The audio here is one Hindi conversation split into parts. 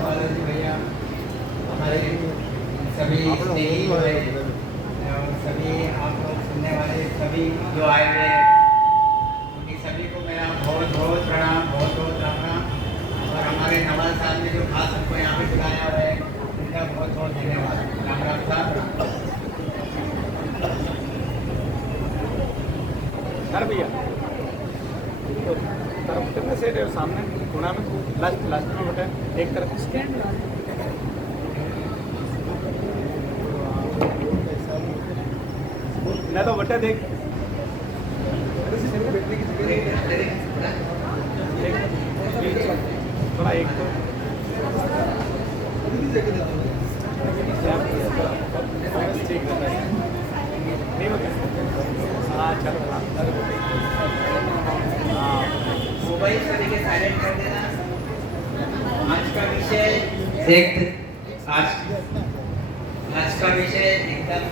बालाजी भैया, हमारे सभी स्नेही हुए और सभी आप लोग सुनने वाले सभी जो आए हुए हैं, उनकी सभी को मेरा बहुत बहुत प्रणाम, बहुत बहुत राम राम। और हमारे नवाज साहब ने जो खास हमको यहाँ पे बुलाया हुआ है, उनका बहुत बहुत धन्यवाद। राम राम साहब। अरे भैया तो तरफ कितने सेट है सामने कोना में लास्ट लास्ट में बटा एक तरफ स्टैंड ना तो बटा देख थोड़ा एक तो ठीक रहता है नहीं होता। हाँ चलो हाँ मोबाइल तरीके साइलेंट कर देना। आज का विषय आज का विषय एकदम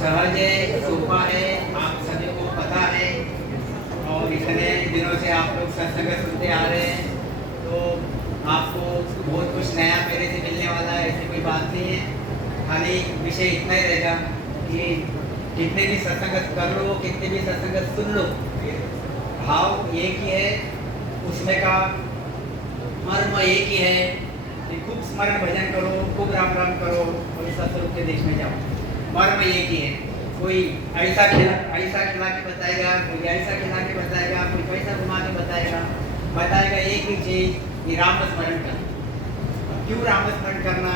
सहज है, सोफा है, आप सभी को पता है और इतने दिनों से आप लोग सत्संग सुनते आ रहे हैं, तो आपको बहुत कुछ नया मेरे से मिलने वाला है, ऐसी कोई बात नहीं है। खाली विषय इतना ही रहेगा कि कितने भी सत्संग कर लो, कितने भी सत्संग सुन लो, भाव एक ही है, उसमें का मर्म एक ही है कि खूब स्मरण भजन करो, खूब राम राम करो और सत्संग के देश में जाओ। मर्म एक ही है। कोई ऐसा खिला के बताएगा, कोई ऐसा खिला के बताएगा, कोई पैसा घुमा के बताएगा एक ही चीज कि राम स्मरण करना। क्यों राम स्मरण करना?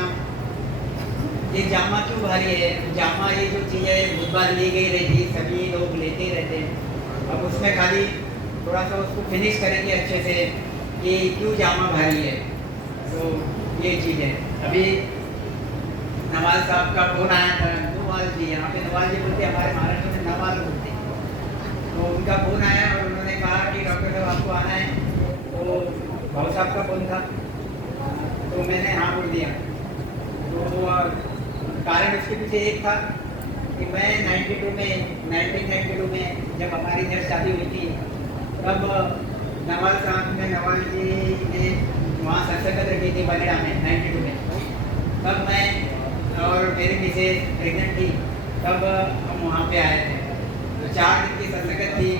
ये जामा क्यों भारी है? जामा ये जो चीज़ है बहुत बार ली गई रहती, सभी लोग लेते रहते हैं। अब उसमें खाली थोड़ा सा उसको फिनिश करेंगे अच्छे से कि क्यों जामा भारी है, तो ये चीज़ है। अभी नवाज साहब का फोन आया था, नवाज जी, यहाँ पे नवाज जी बोलते, हमारे महाराष्ट्र में नवाज बोलते, तो उनका फोन आया और उन्होंने कहा कि डॉक्टर साहब आपको आना है, तो भाव साहब का फोन था, तो मैंने हाँ बोल दिया। तो कारण उसके पीछे एक था कि मैं 1992 में जब हमारी जब शादी हुई थी, तब नवाज जी ने वहाँ सत्संग रखी थी बनेड़ा में 92 में। तब मैं और मेरी मिसेज प्रेग्नेंट थी, तब हम वहाँ पे आए थे, तो 4 दिन की सत्संग थी।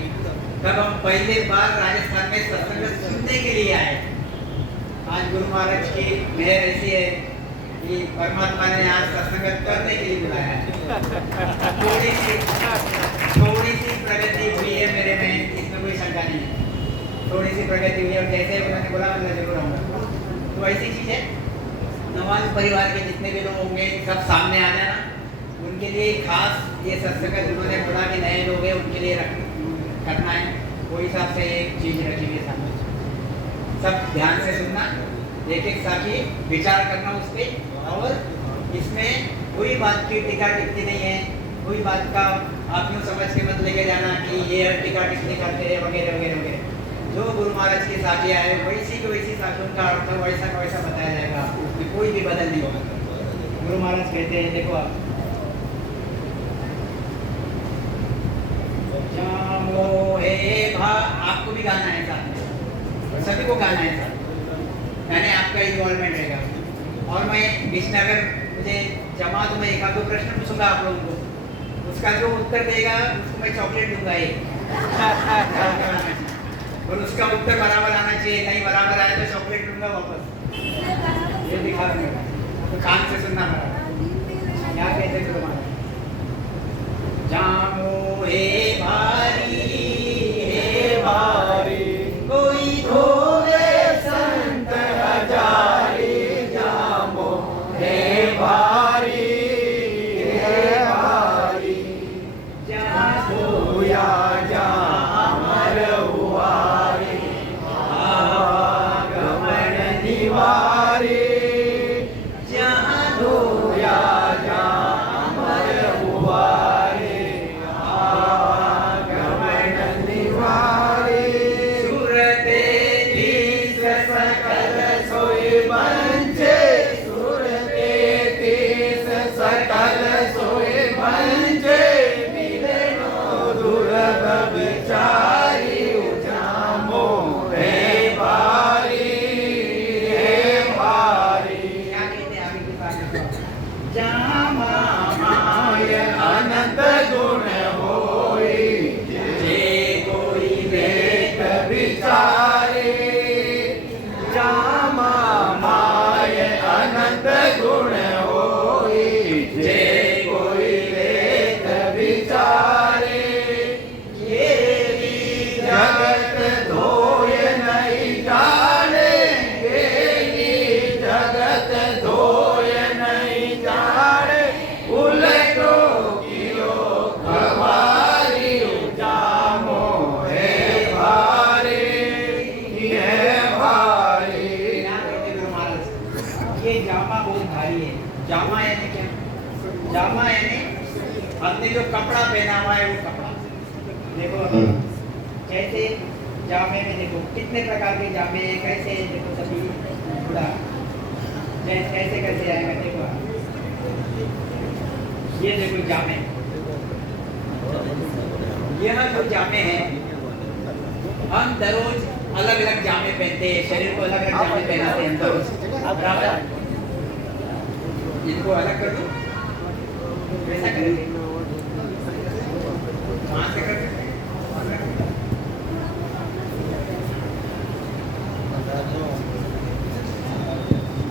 तब हम पहली बार राजस्थान में सत्संग सुनने के लिए आए। आज गुरु महाराज की मेहर ऐसी है कि परमात्मा ने आज सत्संग करने के लिए बुलाया है। थोड़ी सी प्रगति हुई है मेरे में, इसमें कोई शंका नहीं है। थोड़ी सी प्रगति हुई है और जैसे उन्होंने बोला मैं जरूर आऊँगा। तो ऐसी चीज़ है, नवाज परिवार के जितने भी लोग होंगे सब सामने आ जाना। उनके लिए खास ये सत्संग उन्होंने बोला कि नए लोग हैं उनके लिए करना है, वो हिसाब से एक चीज़ रखी हुई सामने। सब ध्यान से सुनना, एक एक साथी विचार करना उस पर, और इसमें कोई बात की टीका टिप्पणी नहीं है, कोई बात का आप यूँ समझ के मत लेके जाना कि ये टीका टिप्पणी करते हैं वगैरह वगैरह वगैरह। जो गुरु महाराज की साथी आए वैसी की वैसी साथियों का अर्थ वैसा का वैसा बताया जाएगा, उसमें कोई भी बदल नहीं होगा। गुरु महाराज कहते हैं, देखो आप आपको भी गाना है साथ में, सभी को गाना है साथ, यानी आपका इन्वॉल्वमेंट रहेगा। और मैं इसमें अगर मुझे जमा तो मैं एक आध दो प्रश्न पूछूंगा आप लोगों को, उसका जो उत्तर देगा उसको मैं चॉकलेट दूंगा एक और उसका उत्तर बराबर आना चाहिए, नहीं बराबर आए तो चॉकलेट दूंगा वापस। ये दिखा दूंगा, तो कान से सुनना पड़ा। क्या कहते थे तुम्हारा? जामो हे भारी कोई धोवे संत हजारी, जामो हे भारी जहाँ धोया जहाँ अमर हुआरी, आवागमन निवारी, जहाँ धोया जहाँ हमने जो कपड़ा पहना हुआ है वो कपड़ा देखो कैसे जामे में देखो कितने प्रकार के जामे हैं, कैसे देखो सभी पूरा कैसे कैसे आएगा देखो। ये देखो जामे, यह जो जामे हैं हम दररोज अलग अलग जामे पहनते हैं, शरीर को अलग अलग जामे पहनाते हैं दररोज। बराबर, इनको अलग कर दो, वैसा करेंगे वहां से कर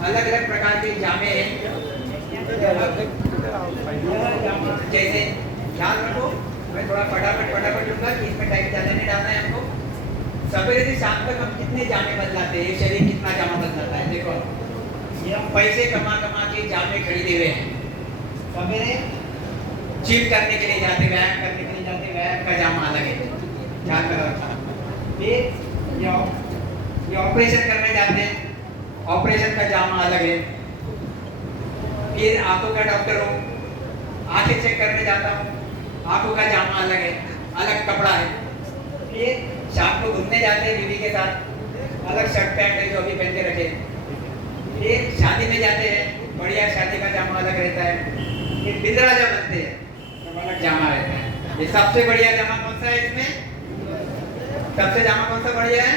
अलग अलग प्रकार के जामे हैं। जैसे ध्यान रखो, मैं थोड़ा फटाफट लूंगा कि इसमें टाइम ज्यादा नहीं डालना है हमको। सवेरे से शाम तक हम कितने जामे बदलाते हैं, शरीर कितना जामा बदलाता है। देखो ये हम पैसे कमा के जामे खरीदे हुए हैं। सवेरे जिम करने के लिए जाते, व्यायाम करने के लिए जाते, व्यायाम का जामा अलग है, ध्यान में रखना। फिर ये ऑपरेशन करने जाते हैं, ऑपरेशन का जामा अलग है। फिर आंखों का डॉक्टर हूँ, आंखें चेक करने जाता हूँ, आंखों का जामा अलग है, अलग कपड़ा है। फिर शाम को घूमने जाते हैं बीवी के साथ, अलग शर्ट पैंट है जो अभी पहन के रखे। फिर शादी में जाते हैं, बढ़िया शादी का जामा अलग रहता है। फिर बिंद्रा जब बनते हैं तब अलग जामा रहता है। ये सबसे बढ़िया जामा कौन सा है इसमें? सबसे जामा कौन सा बढ़िया है?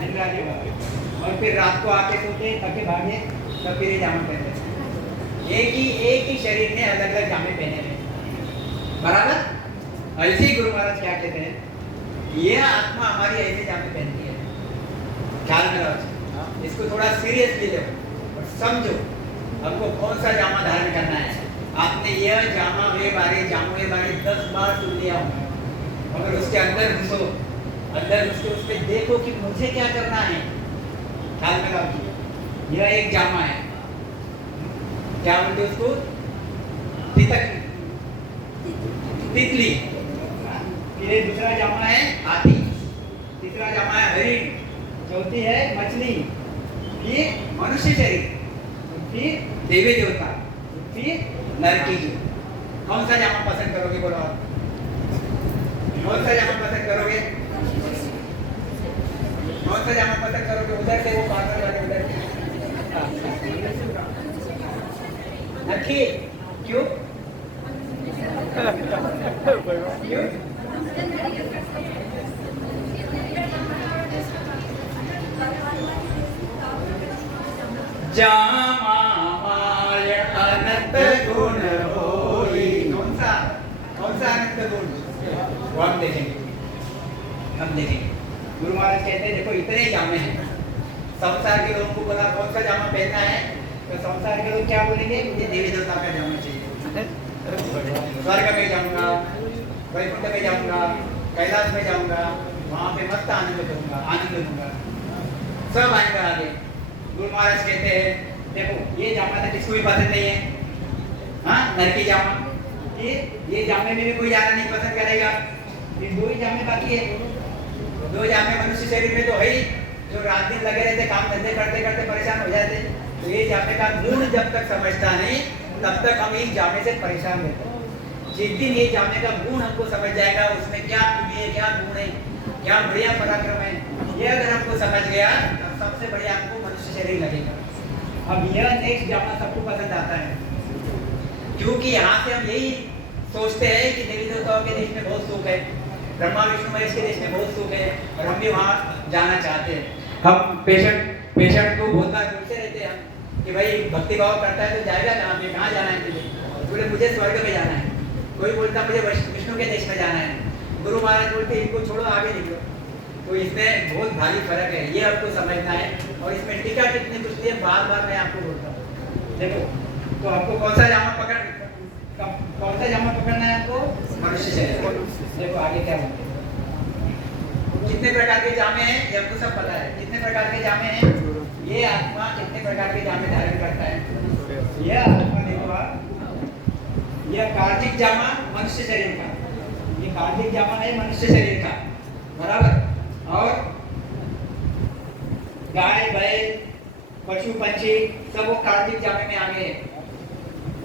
बिंद्रा जी वाला। और फिर रात को आके सोते थके भागे तब फिर ये जामा पहनते हैं। एक ही शरीर ने अलग अलग जामे पहने हैं, बराबर। ऐसे ही गुरु महाराज क्या कहते हैं, ये आत्मा हमारी ऐसे जामे पहनती है, ख्याल में रखो, इसको थोड़ा सीरियसली लो और समझो हमको कौन सा जामा धारण करना है। आपने यह जामा वे बारे 10 बार सुन लिया होगा, मगर उसके अंदर घुसो, अंदर घुस के उसमें देखो कि मुझे क्या करना है। ख्याल में रखो, यह एक जामा है, क्या बोलते उसको? तितली। फिर दूसरा जामा है हाथी, तीसरा जामा है हरिण, चौथी है मछली, फिर मनुष्य शरीर, फिर देवी देवता, फिर नरकी जी। कौन सा जामा पसंद करोगे बोलो आप? कौन सा जामा पसंद करोगे? कौन सा जामा पसंद करोगे? उधर से वो पार्लर वाले उधर से नरकी क्यों? क्यों? जामा माय अनंत गुण होई। कौन सा अनंत गुण? वो हम देखेंगे। गुरु महाराज कहते हैं देखो इतने जामे हैं। संसार के लोगों को बोला कौन सा जामा पहनना है, तो संसार के लोग क्या बोलेंगे? मुझे देवी देवता का जामा चाहिए, स्वर्ग में जाऊंगा, वैकुंठ में जाऊंगा, कैलाश में जाऊंगा, वहां पे मस्त आनंद लूंगा, सब आएगा आगे। गुरु महाराज कहते हैं देखो ये जामा तो किसको भी पसंद नहीं है, हाँ नरकी जामा। ये जामे में भी कोई जाना नहीं पसंद करेगा। ये 2 ही जामे बाकी है, 2 जामे मनुष्य शरीर में तो है ही, जो रात दिन लगे रहते काम धंधे करते करते परेशान हो जाते। तो ये जामे का गुण जब तक समझता नहीं तब तक हम इस जामे से परेशान रहते हैं। जिस दिन ये जामे का गुण हमको समझ जाएगा, उसमें क्या खूबी है, क्या गुण है, क्या बढ़िया पराक्रम है, ये अगर हमको समझ गया तो सबसे बढ़िया हमको मनुष्य शरीर लगेगा। अब यह नेक्स्ट जामा सबको पसंद आता है, क्योंकि यहाँ से हम यही सोचते हैं कि देवी देवताओं के देश में बहुत सुख है, ब्रह्मा विष्णु महेश के देश में बहुत सुख है, और हम भी वहाँ जाना चाहते हैं। हम पेशेंट को बहुत बार बोलते रहते हैं कि भाई भक्ति भाव करता है तो जाएगा कहाँ पे, कहाँ जाना है तुझे? बोले मुझे स्वर्ग में जाना है। कोई बोलता मुझे विष्णु के देश में जाना है। गुरु महाराज बोलते इनको छोड़ो आगे निकलो। तो इसमें बहुत भारी फर्क है, ये आपको समझना है। और इसमें टीका टिप्पणी कुछ नहीं, बार बार मैं आपको बोलता हूँ। देखो तो आपको कौन सा जामा पकड़ना है? आपको मनुष्य शरीर। देखो आगे क्या बोलते हैं, कितने प्रकार के जामे हैं ये आपको सब पता है। कितने प्रकार के जामे हैं? ये आत्मा कितने प्रकार के जामे धारण करता है? यह आत्मा देखो आप, यह कार्तिक जामा मनुष्य शरीर का, ये कार्तिक जामा है मनुष्य शरीर का, बराबर। और गाय बैल पशु पंछी सब वो कार्तिक जामे में आ गए।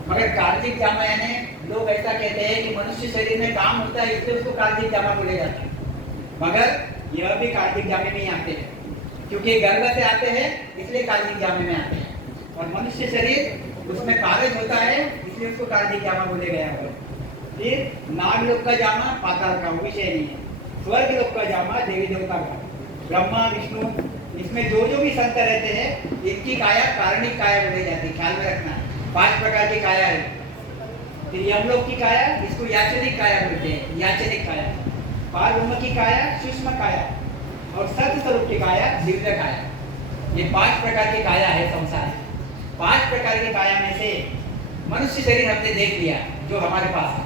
मगर कार्तिक जामा यानी लोग ऐसा कहते हैं कि मनुष्य शरीर में काम होता है इसलिए उसको कार्तिक जामा बोले जाते हैं, मगर यह भी कार्तिक जामे में ही आते हैं, क्योंकि गर्भ से आते हैं इसलिए कार्तिक जामे में आते हैं, और मनुष्य शरीर उसमें कार्य होता है इसलिए उसको कार्तिक जामा बोले गया है। फिर नाग लोक का जामा पाताल का विषय नहीं है, स्वर्ग लोक का जामा देवी देवता का, ब्रह्मा विष्णु, इसमें जो भी संत रहते हैं इनकी काया कारणिक काया बोली जाती है, ख्याल में रखना। 5 प्रकार की काया है। फिर यमलोक की काया, इसको याचनिक काया बोलते हैं, याचनिक काया। पारब्रह्म की काया सूक्ष्म काया, और सत्य स्वरूप की काया दिव्य काया। ये 5 प्रकार की काया है संसार में। 5 प्रकार की काया में से मनुष्य शरीर हमने देख लिया जो हमारे पास है।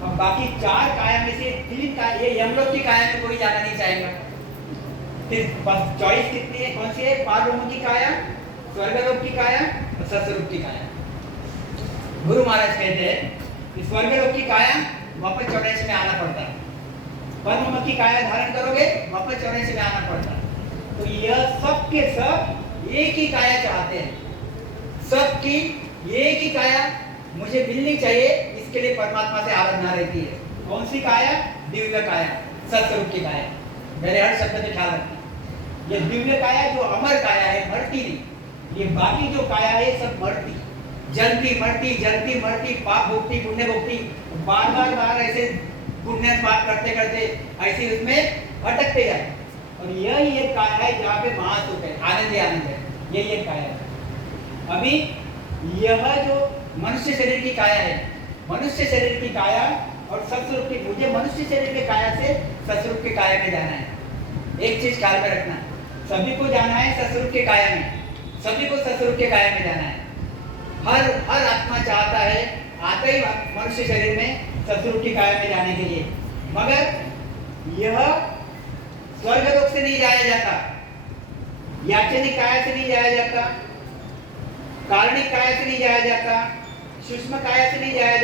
अब बाकी 4 काया में से 3 काया, ये यमलोक की काया में कोई जाना नहीं चाहेगा। फिर बस चॉइस कितनी है, कौन सी है? पारब्रह्म की काया, स्वर्गलोक की काया और सत्स्वरूप की काया। गुरु महाराज कहते हैं कि स्वर्गलोक की काया वापस 84 में आना पड़ता है, परब्रह्म की काया धारण करोगे वापस 84 में आना पड़ता है। तो यह सब के सब एक ही काया चाहते हैं, सबकी एक ही काया मुझे मिलनी चाहिए, इसके लिए परमात्मा से आराधना रहती है। कौन सी काया? दिव्य काया, सत्स्वरूप की काया। मेरे हर शब्द पे ख्याल रखना। ये दिव्य काया जो अमर काया है, मरती नहीं। ये बाकी जो काया है सब मरती, जलती मरती, पाप भोगती पुण्य भोगती, बार ऐसे पुण्य पाप करते करते ऐसे उसमें अटकते जाए। और यही एक काया है जहाँ पे महासुख है, आनंद ही आनंद है, यही एक काया है। अभी यह जो मनुष्य शरीर की काया है, मनुष्य शरीर की काया और सत्स्वरूप की, मुझे मनुष्य शरीर के काया से सत्स्वरूप के काया में जाना है। एक चीज ख्याल में रखना, सभी को जाना है सत्स्वरूप के काया में, सभी को सत्स्वरूप के काया में जाना है। हर आत्मा चाहता है आते ही मनुष्य शरीर में सत्स्वरूप की काया में जाने के लिए, मगर यह स्वर्गलोक से नहीं जाया जाता, याचनिक काया से नहीं जाया जाता, कारणिक काया से नहीं जाया जाता, सूक्ष्म काया से नहीं जाया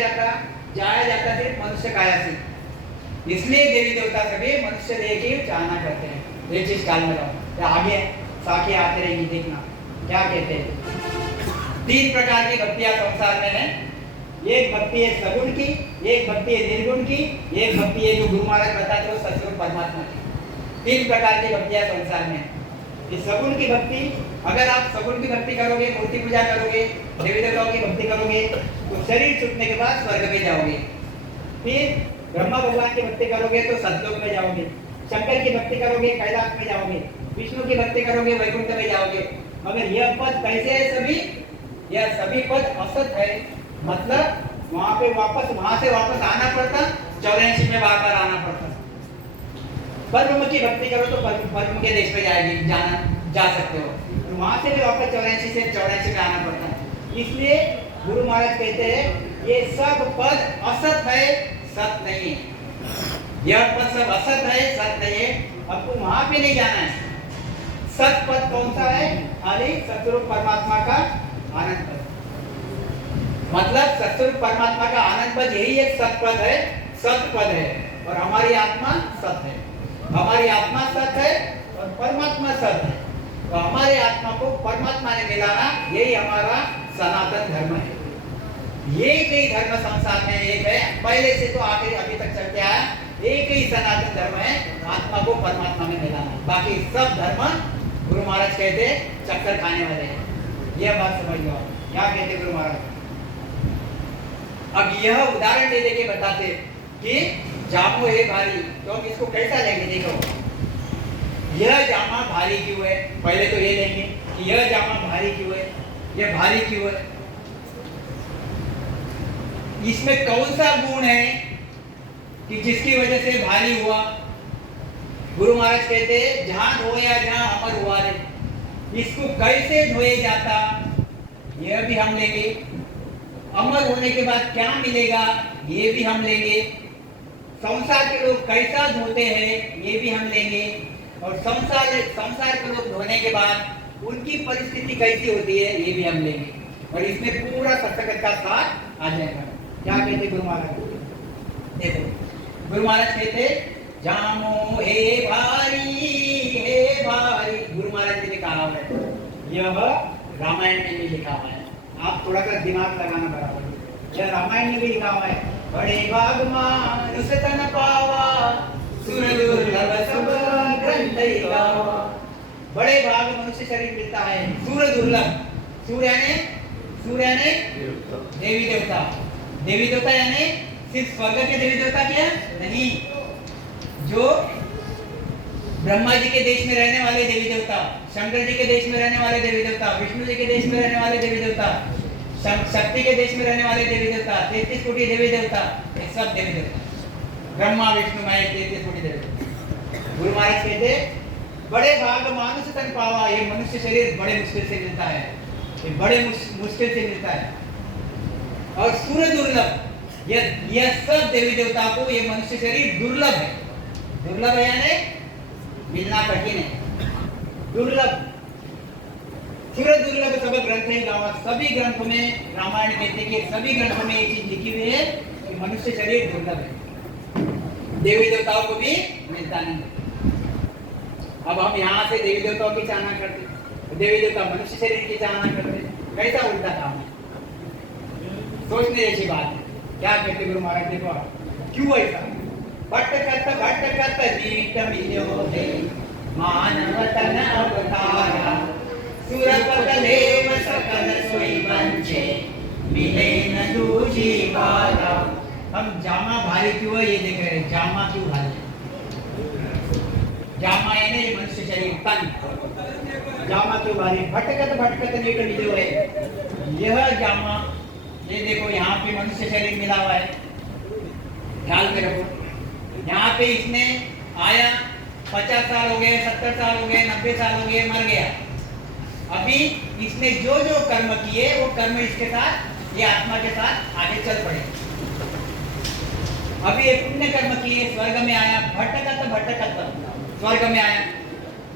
जाता सिर्फ मनुष्य काया से। इसलिए देवी देवता सभी मनुष्य देह की चाहना करते हैं। ये चीज ख्याल में रहो, आगे साखी आते रहेंगी, देखना क्या कहते हैं। 3 प्रकार की भक्तियां संसार में है। एक भक्ति है सगुण की, एक भक्ति है निर्गुण की, एक भक्ति है जो गुरु महाराज बताते हो सत्स्वरूप परमात्मा की। 3 प्रकार की भक्तियां संसार में। इस सगुण की भक्ति, अगर आप सगुण की भक्ति करोगे, मूर्ति पूजा करोगे, देवी देवताओं की भक्ति करोगे, तो शरीर छूटने के बाद स्वर्ग में जाओगे। फिर ब्रह्मा भगवान की भक्ति करोगे तो सतलोक में जाओगे, शंकर की भक्ति करोगे कैलाश में जाओगे, विष्णु की भक्ति करोगे वैकुंठ में जाओगे। मगर यह पद कैसे है? सभी यह सभी पद असत है, मतलब वहां से वापस आना पड़ता, 84 में बार आना पड़ता। परब्रह्म की भक्ति करो तो परब्रह्म के देश में जा सकते हो, वहां से भी वापस 84 में आना पड़ता है। इसलिए गुरु महाराज कहते हैं ये सब पद असत है, सत नहीं है। यह पद सब असत है, सत नहीं है। अब तुम वहां पे नहीं जाना है। सत पद कौन सा है? खाली सत्स्वरूप परमात्मा का आनंद पद, मतलब सत्स्वरूप परमात्मा का आनंद पद यही एक सत पद है, सत पद है। और हमारी आत्मा सत है, हमारी आत्मा सत है और परमात्मा सत है। तो हमारे आत्मा को परमात्मा ने मिलाना, यही हमारा सनातन धर्म है। ये कई धर्म संसार में एक है, पहले से तो आखिर अभी तक चलते आया, एक ही सनातन धर्म है, आत्मा को परमात्मा में मिलाना। बाकी सब धर्म गुरु महाराज कहते चक्कर खाने वाले हैं। यह बात समझ लो आप क्या कहते गुरु महाराज। अब यह उदाहरण दे के बताते कि जामो है भारी, तो हम इसको कैसा लेंगे? देखो यह जामा भारी क्यों है, पहले तो ये लेंगे कि यह जामा भारी क्यों है, यह भारी क्यों है, इसमें कौन सा गुण है कि जिसकी वजह से भारी हुआ। गुरु महाराज कहते हैं जहां धोया जहां अमर हुआ रे, इसको कैसे धोए जाता यह भी हम लेंगे, अमर होने के बाद क्या मिलेगा ये भी हम लेंगे, संसार के लोग कैसा धोते हैं ये भी हम लेंगे, और संसार के लोग धोने के बाद उनकी परिस्थिति कैसी होती है ये भी हम लेंगे। और इसमें पूरा सत्संग का साथ आ जाएगा। क्या कहते गुरु महाराज? देखो गुरु महाराज कहते जामो हे भारी, गुरु महाराज जी ने कहा है, यह रामायण में भी लिखा हुआ है। आप थोड़ा सा दिमाग लगाना बराबर। यह रामायण में भी लिखा हुआ है, बड़े भाग मानुष तन पावा, सुर दुर्लभ सब ग्रंथ गावा। बड़े भाग मनुष्य शरीर मिलता है, सूर दुर्लभ। सूर यानी देवी देवता। देवी देवता यानी सिर्फ स्वर्ग के देवी देवता क्या नहीं, जो ब्रह्मा जी के देश में रहने वाले देवी देवता, शंकर जी के देश में रहने वाले देवी देवता, विष्णु जी के देश में रहने वाले देवी देवता, शक्ति के देश में रहने वाले देवी देवता, 33 कोटि देवी देवता, ये सब देवी देवता। ब्रह्मा विष्णु महेश 33 कोटि देवी देवता। गुरु महाराज कहते बड़े भाग मानुष तन पावा, ये मनुष्य शरीर बड़े मुश्किल से मिलता है, ये बड़े मुश्किल से मिलता है। और सूर्य दुर्लभ, यह सब देवी देवता को ये मनुष्य शरीर दुर्लभ है। दुर्लभ है यानी मिलना कठिन है, दुर्लभ। सूर्य दुर्लभ सब ग्रंथ है गावा, सभी ग्रंथों में रामायण कहते हैं कि सभी ग्रंथों में ये चीज लिखी हुई है कि मनुष्य शरीर दुर्लभ है, देवी देवताओं को भी मिलता नहीं। अब हम यहाँ से देवी देवताओं की चाहना करते, देवी देवता मनुष्य शरीर की चाहना करते, कैसा उल्टा काम है, सोचने जैसी बात है। क्या कहते गुरु महाराज, देखो क्यों ऐसा भटकत जीवित मिलो है, मानव तन अवतारा, सुरपत देव सकल सोई बंचे, मिले न दूजी बाला। हम जामा भारी क्यों है ये देख रहे हैं, जामा क्यों भारी, जामा यानी मनुष्य शरीर तन, जामा क्यों भारी, भटकत नीट मिलो है। यह जामा, ये देखो यहाँ पे मनुष्य शरीर मिला हुआ है, ख्याल में रखो। यहाँ पे इसने आया, 50 साल हो गए, 70 साल हो गए, 90 साल हो गए, मर गया। अभी इसने जो जो कर्म किए वो कर्म इसके साथ, ये आत्मा के साथ आगे चल पड़े। अभी ये पुण्य कर्म किए, स्वर्ग में आया, भटकत स्वर्ग में आया,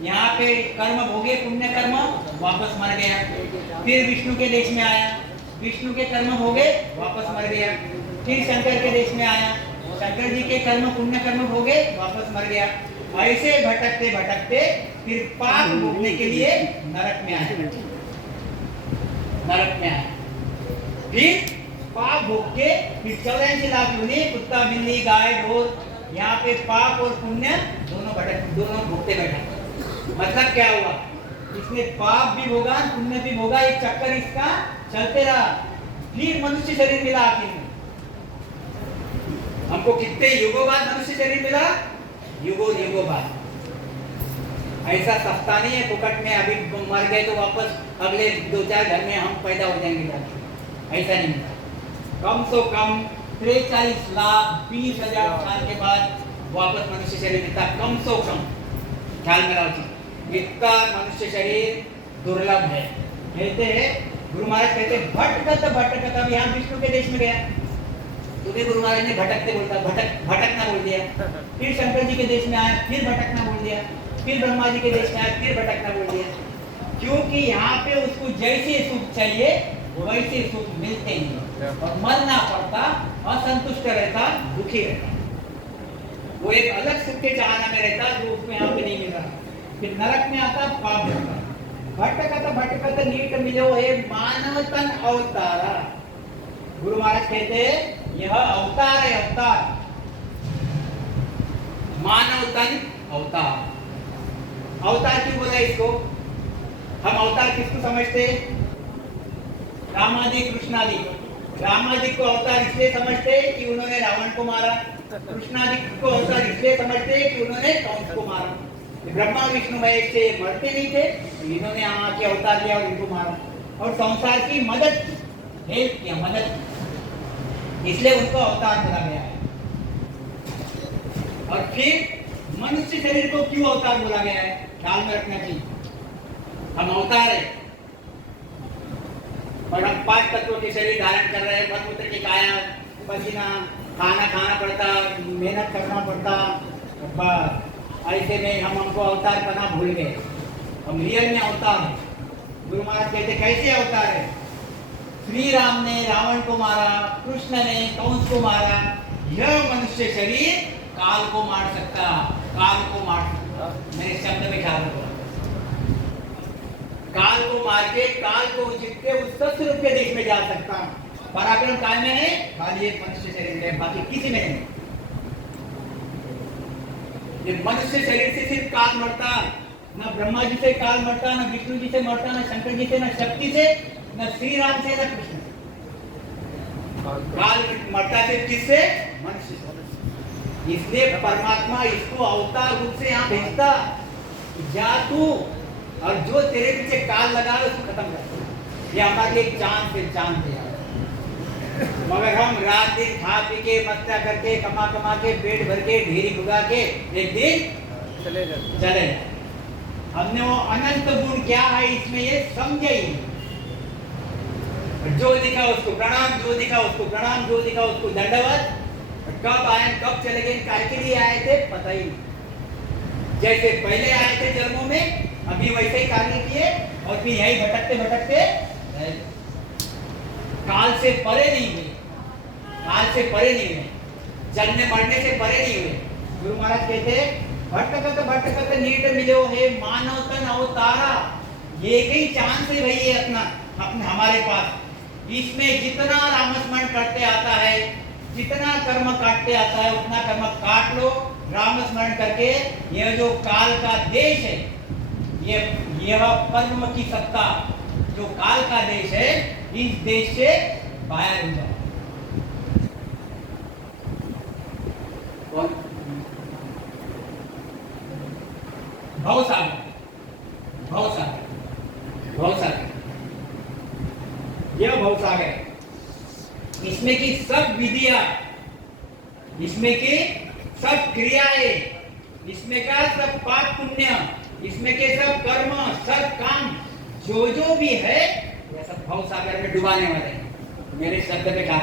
यहाँ पे कर्म भोगे, पुण्य कर्म, वापस मर गया। फिर विष्णु के देश में आया, विष्णु के कर्म भोगे, वापस मर गया। फिर शंकर के देश में आया, शंकर जी के कर्म पुण्य कर्म भोगे, वापस मर गया। ऐसे भटकते भटकते फिर पाप भोगने के लिए नरक में आया, नरक में आया। फिर पाप भोग के फिर 84 लाख योनि, कुत्ता बिल्ली गाय ढोर, यहाँ पे पाप और पुण्य दोनों भोगते बैठा। मतलब क्या हुआ, इसने पाप भी भोगा, पुण्य भी भोगा, एक चक्कर इसका चलते रहा। फिर मनुष्य शरीर मिला आखिर में। हमको कितने युगों बाद मनुष्य शरीर मिला, युगों बाद। ऐसा सस्ता नहीं है फुकट में, अभी मर गए तो वापस अगले 2-4 घर में हम पैदा हो जाएंगे जाके, ऐसा नहीं मिलता। कम से कम 43 लाख 20 हजार साल के बाद वापस मनुष्य शरीर मिलता, कम से कम। ख्याल में रखो, इतना मनुष्य शरीर दुर्लभ है। कहते हैं गुरु महाराज कहते भटकत, अब यहाँ विष्णु के देश में गया, तुम्हें गुरु महाराज ने भटकते बोलता, भटकना बोल दिया। फिर शंकर जी के देश में आया, फिर भटकना बोल दिया। फिर ब्रह्मा जी के देश में आया, फिर भटकना बोल दिया। क्योंकि यहाँ पे उसको जैसे सुख चाहिए वैसे सुख मिलते नहीं, और मरना पड़ता, असंतुष्ट रहता, दुखी रहता। वो एक अलग सुख के चाहना में रहता जो उसको यहाँ पे नहीं मिल रहा। फिर नरक में आता, पाप करता। भटकत नीट मिलो है, मानव तन अवतारा। गुरु महाराज कहते हैं यह अवतार है, अवतार, मानव तन अवतार। अवतार क्यों बोला इसको? हम अवतार किसको समझते? रामादि कृष्णादि। रामादि को अवतार इसलिए समझते कि उन्होंने रावण को मारा, कृष्णादि को अवतार इसलिए समझते कि उन्होंने कंस को मारा। ब्रह्मा विष्णु महेश से मरते नहीं थे, इन्होंने आके अवतार लिया और इनको मारा और संसार की मदद की, हेल्प किया, मदद की, इसलिए उनको अवतार बोला गया है। और फिर मनुष्य शरीर को क्यों अवतार बोला गया है, ख्याल में रखना चाहिए। हम अवतार है और हम 5 तत्वों के शरीर धारण कर रहे हैं, मलमूत्र की काया, पसीना, खाना पड़ता, मेहनत करना पड़ता। ऐसे में हमको अवतार करना भूल गए, हम रियल में अवतार है। गुरु महाराज कहते कैसे अवतार है? श्री राम ने रावण को मारा, कृष्ण ने कंस को मारा, यह मनुष्य शरीर काल को मार सकता, काल को मार सकता। मेरे शब्द में ख्याल रखो, काल को मार के, काल को जीत के उस सत्स्वरूप के देश में जा सकता हूं। पराक्रम काल में है, खाली एक मनुष्य शरीर में, बाकी किसी में नहीं। ये मनुष्य शरीर से सिर्फ काल मरता, न ब्रह्मा जी से काल मरता, न विष्णु जी से मरता, न शंकर जी से, न शक्ति से, न श्री राम से, न कृष्ण से। काल मरता सिर्फ किससे? मनुष्य से। इसलिए परमात्मा इसको अवतार रूप से यहाँ भेजता, जा तू और जो तेरे पीछे काल लगा है उसको खत्म कर। ये हमारे एक चांद से चांद पे यार। मगर हम रात दिन खा पी के मस्ता करके कमा कमा के पेट भर के ढेरी भुगा के एक दिन चले जाए। हमने वो अनंत गुण क्या है इसमें ये समझे ही नहीं। जो दिखा उसको प्रणाम, जो दिखा उसको प्रणाम, जो दिखा उसको दंडवत। कब आए कब चले गए, काय के लिए आए थे पता ही नहीं। जैसे पहले आए थे जन्मों में, अभी वैसे ही कार्य किए और फिर यही भटकते भटकते रहे। काल से परे नहीं हुए, काल से परे नहीं हुए, जन्मने मरने से परे नहीं हुए। गुरु महाराज कहते भटकत भटकत नीट मिलो हे मानव तन अवतारा। ये ही चांद से भई है अपने हमारे पास। इसमें जितना रामस्मरण करते आता है, जितना कर्म काटते आता है, उतना कर्म काट लो रामस्मरण करके। यह जो काल का देश है, यह कर्म की सत्ता जो काल का देश है, इस देश से बाहर हो जाओ। भवसागर, भवसागर, भवसागर, यह भवसागर। इसमें की सब विधियां, इसमें की सब क्रियाएं, इसमें का सब पाप पुण्य, इसमें के सब कर्म, सब काम जो भी है, यह सब भवसागर में डुबाने वाले हैं। मेरे शब्द पे कहा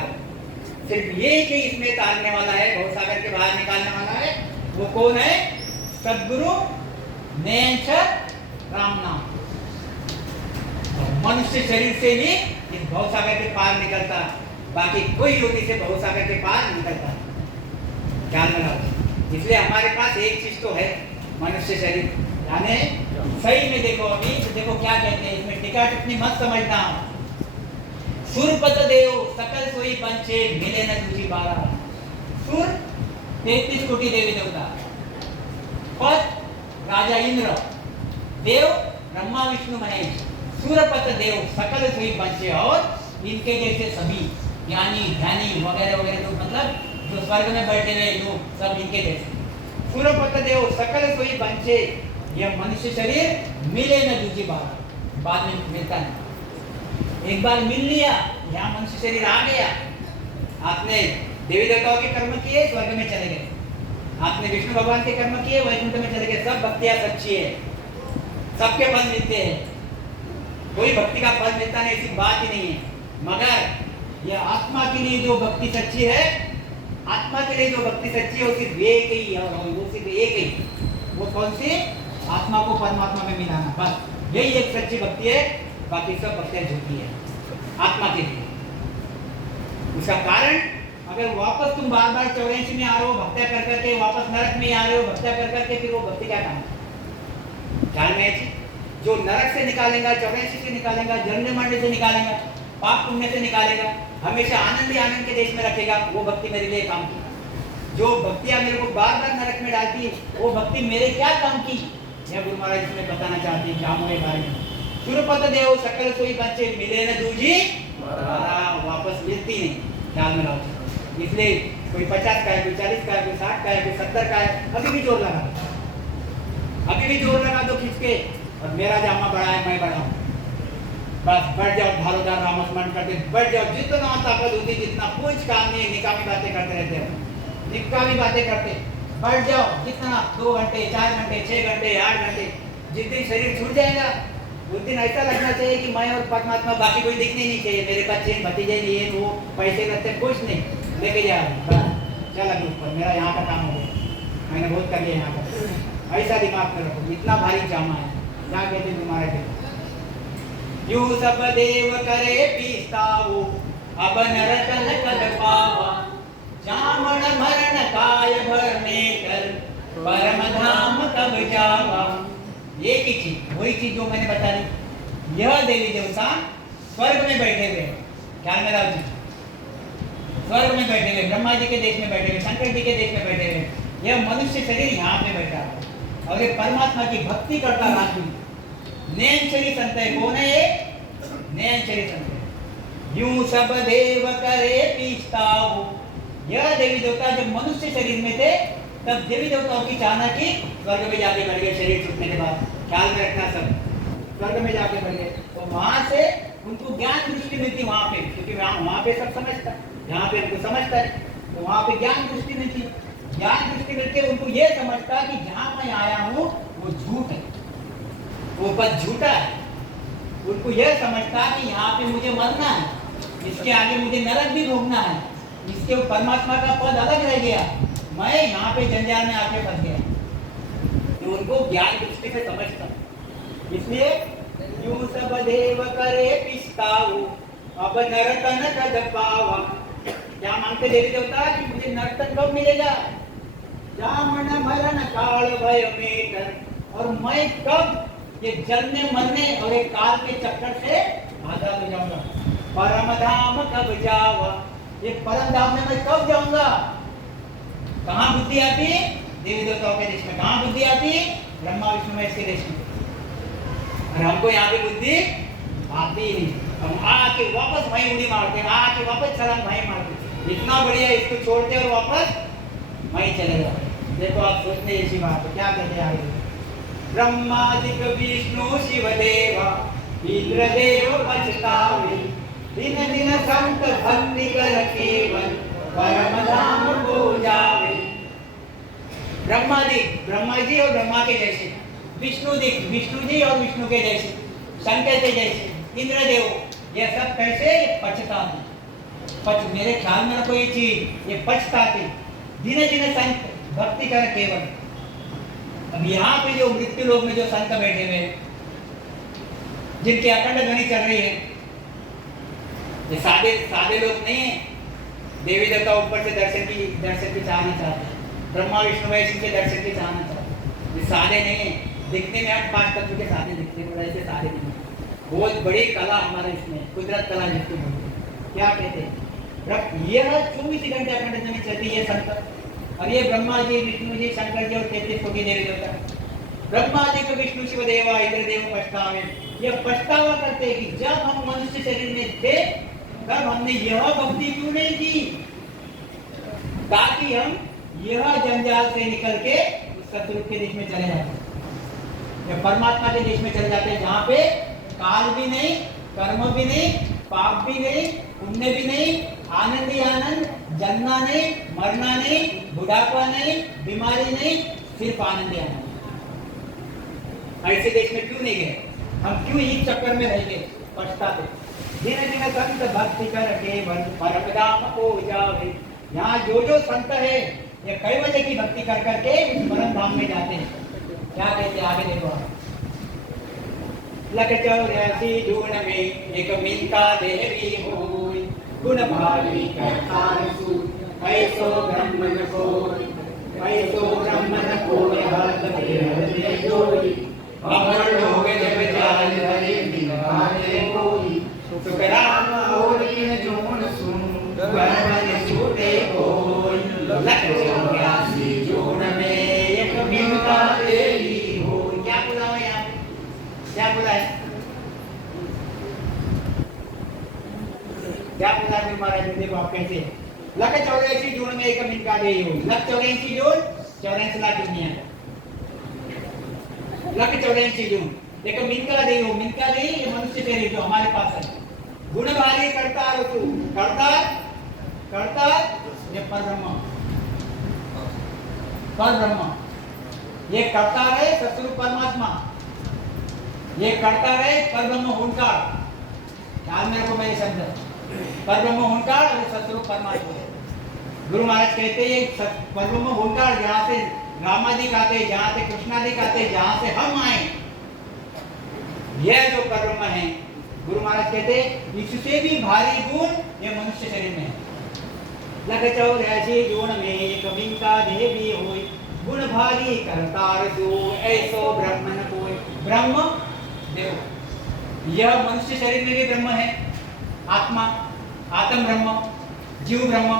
सिर्फ ये कि इसमें तारने वाला है, भवसागर के बाहर निकालने वाला है। वो कौन है? सद्गुरु नयनचर राम नाम। मनुष्य शरीर से ही इस भवसागर के पार निकलता, बाकी कोई योगी से भवसागर के पार निकलता ख्याल में रखो। इसलिए हमारे पास एक चीज तो है, मनुष्य शरीर। यानी सही में देखो, अभी तो देखो क्या कहते हैं इसमें, टीका टिप्पणी मत समझना। सुरपत देव सकल सोई पंचे मिले न तुझी बारा। सुर 33 कोटि देवी देवता, पद राजा इंद्र, देव ब्रह्मा विष्णु महेश, सूरपत देव सकल सोई पंचे, और इनके जैसे सभी ज्ञानी ध्यानी वगैरह वगैरह, तो मतलब जो स्वर्ग में बैठे हुए लोग सब इनके जैसे। सूरपत देव सकल सोई पंचे, यह मनुष्य शरीर मिले न दूसरी बार, बाद में मिलता नहीं। एक बार मिल लिया, यहाँ मनुष्य शरीर आ गया, आपने देवी देवताओं के कर्म किए, स्वर्ग में चले गए। आपने विष्णु भगवान के कर्म किए, वैकुंठ में चले गए। सब भक्तियां सच्ची है, सबके फल मिलते हैं, कोई भक्ति का फल मिलता नहीं, ऐसी बात ही नहीं है। मगर यह आत्मा के लिए जो भक्ति सच्ची है, आत्मा के लिए जो भक्ति सच्ची है, वो सिर्फ एक ही है, और वो सिर्फ एक ही। वो कौन सी? आत्मा को परमात्मा में मिलाना, बस यही एक सच्ची भक्ति है। बाकी सब भक्तियां झूठी है आत्मा के लिए। उसका कारण, अगर वापस तुम बार बार 84 में आ रहे हो भक्तियां कर करके, वापस नरक में आ रहे हो भक्तियां कर करके, फिर वो भक्ति क्या काम है? ध्यान में जो नरक से निकालेगा, 84 से निकालेगा, जन्म मरने से निकालेगा, पाप पुण्य से निकालेगा, हमेशा आनंद ही आनंद के देश में रखेगा, वो भक्ति मेरे लिए काम की। जो भक्तियां मेरे को बार बार नरक में डालती है, वो भक्ति मेरे क्या काम की? यह गुरु महाराज इसमें बताना चाहते हैं जामो के बारे में। सुरपत देव सकल सोई बच्चे मिले न दूजी, वापस मिलती नहीं, ख्याल में रखो। इसलिए कोई 50 का है, कोई 40 का है, कोई 60 का है, कोई 70 का है, अभी भी जोर लगा, अभी भी जोर लगा दो खींच के, और मेरा जामा बड़ा है, मैं बड़ा हूँ, बस बैठ जाओ, धारोदार रामस्मरण करते बैठ जाओ। जितना ताकत होती, जितना कुछ काम नहीं, निकामी बातें करते रहते हो, निकामी बातें करते बैठ जाओ। जितना 2 घंटे 4 घंटे 6 घंटे 8 घंटे, जिस दिन शरीर छूट जाएगा उस दिन ऐसा लगना चाहिए कि मैं और परमात्मा, बाकी कोई दिखने नहीं चाहिए, मेरे बच्चे भतीजे नहीं है, वो पैसे लगते कुछ नहीं, लेके जा चल अभी ऊपर, मेरा यहाँ का काम हो गया, मैंने बहुत कर लिया यहाँ पर। ऐसा दिमाग में रखो, इतना भारी जामा है। क्या कहते हैं तुम्हारे के यू सब देव करे पीस्ताओ, अब नरकन कद पावा, जामन मरण काय भरने कर, परम धाम कब जावा। एक ही चीज, वही चीज जो मैंने बता दी, यह देवी देवता स्वर्ग में बैठे हुए हैं, ख्याल में रखो, स्वर्ग में बैठे हुए, ब्रह्मा जी के देश में बैठे हुए, शंकर जी के देश में बैठे हुए, यह मनुष्य शरीर यहाँ पे बैठा है और ये परमात्मा की भक्ति करता राजू नैनचरी संत है। कौन है ये? नैनचरी संत है। यूं सब देव करे पीछताओ, यह देवी देवता जब मनुष्य शरीर में थे तब देवी देवताओं की चाहना की स्वर्ग में जाके बैठ गए, शरीर छूटने के बाद, ख्याल में रखना सब, स्वर्ग में जाके बैठ गए। तो वहां से उनको ज्ञान दृष्टि मिलती वहां पे, क्योंकि वहां पे सब समझता है, यहाँ पे उनको समझता है, तो वहां पे ज्ञान दृष्टि मिलती, ज्ञान दृष्टि मिलती है, उनको ये समझता कि जहां मैं आया हूँ वो झूठ है, वो पद झूठा है। उनको यह समझता कि यहाँ पे मुझे मरना है, इसके आगे मुझे नरक भी भोगना है, इसके परमात्मा का पद अलग रह गया, मैं यहाँ पे जंजाल में आके फंस गया। तो उनको ज्ञान दृष्टि से समझता, इसलिए यूं सब देव करे पिस्ताऊ, अब नर्तन कद पावा। क्या मांगते देवी देवता कि मुझे नर्तन कब मिलेगा? जामन मरण काल भय मेटर, और मैं कब ये जलने मरने और एक काल के चक्कर से आजाद हो जाऊंगा। परम धाम कब जावा, ये परम धाम में मैं कब जाऊंगा? कहाँ बुद्धि आती है? देवी देवताओं के देश में। कहाँ बुद्धि आती है? ब्रह्मा विष्णु महेश के देश में। और हमको यहाँ पे बुद्धि आती ही नहीं, हम आके वापस वहीं उड़ी मारते हैं, आके वापस छलांग वहीं मारते, इतना बढ़िया इसको छोड़ते और वापस वहीं चले जाते। देखो आप सोचते इसी बात को क्या कहते हैं आगे, ब्रह्मादिक विष्णु शिवदेव इंद्रदेव पछतावे, दिन दिन संत भक्ति कर केवल परम धाम को जावे। ब्रह्मादिक, ब्रह्मा जी और ब्रह्मा के जैसे, विष्णुदिक, विष्णु जी और विष्णु के जैसे, शंकर के जैसे, इंद्रदेव, ये सब कैसे? ये पछताते, मेरे ख्याल में रखो ये चीज, ये पछताते, दिन दिन संत भक्ति कर केवल। अब यहाँ पे जो मृत्यु लोक में जो संत बैठे हुए हैं, जिनकी अखंड ध्वनि चल रही है, ये सादे लोग नहीं है। देवी देवता ऊपर से दर्शन की चाहना चाहते हैं, ब्रह्मा विष्णु महेश के दर्शन की चाहना चाहते हैं, ये सादे नहीं है। दिखने में हम 5 तत्व के सादे दिखते हैं, ऐसे सादे नहीं, बहुत बड़ी कला हमारे इसमें, कुदरत कला जिसको बोलते हैं। क्या कहते हैं? यह 24 घंटे अखंड ध्वनि चलती है संत, और ये ब्रह्मा जी, विष्णु जी, शंकर जी और 33 कोटि देवी देवता। ब्रह्मा जी को विष्णु शिव देवा इंद्रदेव पछतावे, ये पछतावा करते कि जब हम मनुष्य शरीर में थे तब हमने यह भक्ति क्यों नहीं की, ताकि हम यह जंजाल से निकल के उस सतयुग के देश में चले जाते, या परमात्मा के देश में चले जाते हैं, जहाँ पे काल भी नहीं, कर्म भी नहीं, पाप भी नहीं, पुण्य भी नहीं, आनंद ही आनंद, जन्ना नहीं, मरना नहीं, बुढ़ापा नहीं, बीमारी नहीं, सिर्फ आनंद ही आनंद। ऐसे देश में क्यों नहीं गए हम? क्यों इस चक्कर में रह गए? पछताते। दिन दिन संत भक्ति कर केवल परम धाम को जावे। यहाँ जो संत है ये कैवल्य की भक्ति कर करके उस परम धाम में जाते हैं। क्या कहते हैं आगे देखो आप, लख 84 जून में एक मिलता देवी होई, गुण भारी करतार सूर ऐसो ब्रह्मन कोई, ऐसो ब्रह्मन कोई हाथ हृदय जोड़ी, अमर लोग जब जाल धरे निभाने कोई, सुखराम और इन जून सुन ब्रह्मन छूटे कोई। लख 84 जून में एक मिलता देवी होई। क्या बोला है यहाँ? क्या बोला है? क्या बोला है महाराज? देखो आप कैसे, लख 84 जून में एक मिनका देवी हुई। लख 84 जून 84 लाख दुनिया, लख 84 जून देखो मिनका देवी हो। मिनका देवी ये मनुष्य शरीर जो हमारे पास है, गुण भारी करता रतु, करता ये परब्रह्म, ये करता है सतस्वरूप परमात्मा, ये करता है परब्रह्म हुंकार। ध्यान में रखो मेरे शब्द, परब्रह्म हुंकार और सतस्वरूप परमात्मा। गुरु महाराज कहते हैं परब्रह्म हुंकार जहाँ से रामादि आते, जहाँ से कृष्णादि आते, जहाँ से हम आए, यह जो परब्रह्म है, गुरु महाराज कहते इससे भी भारी गुण ये मनुष्य शरीर में है। लख 84 जून में एक मिनका देवी होई, गुण भारी करतार दो ऐसो ब्रह्मन कोई। ब्रह्म देव यह मनुष्य शरीर में भी ब्रह्म है, आत्मा, आत्म ब्रह्म, जीव ब्रह्म।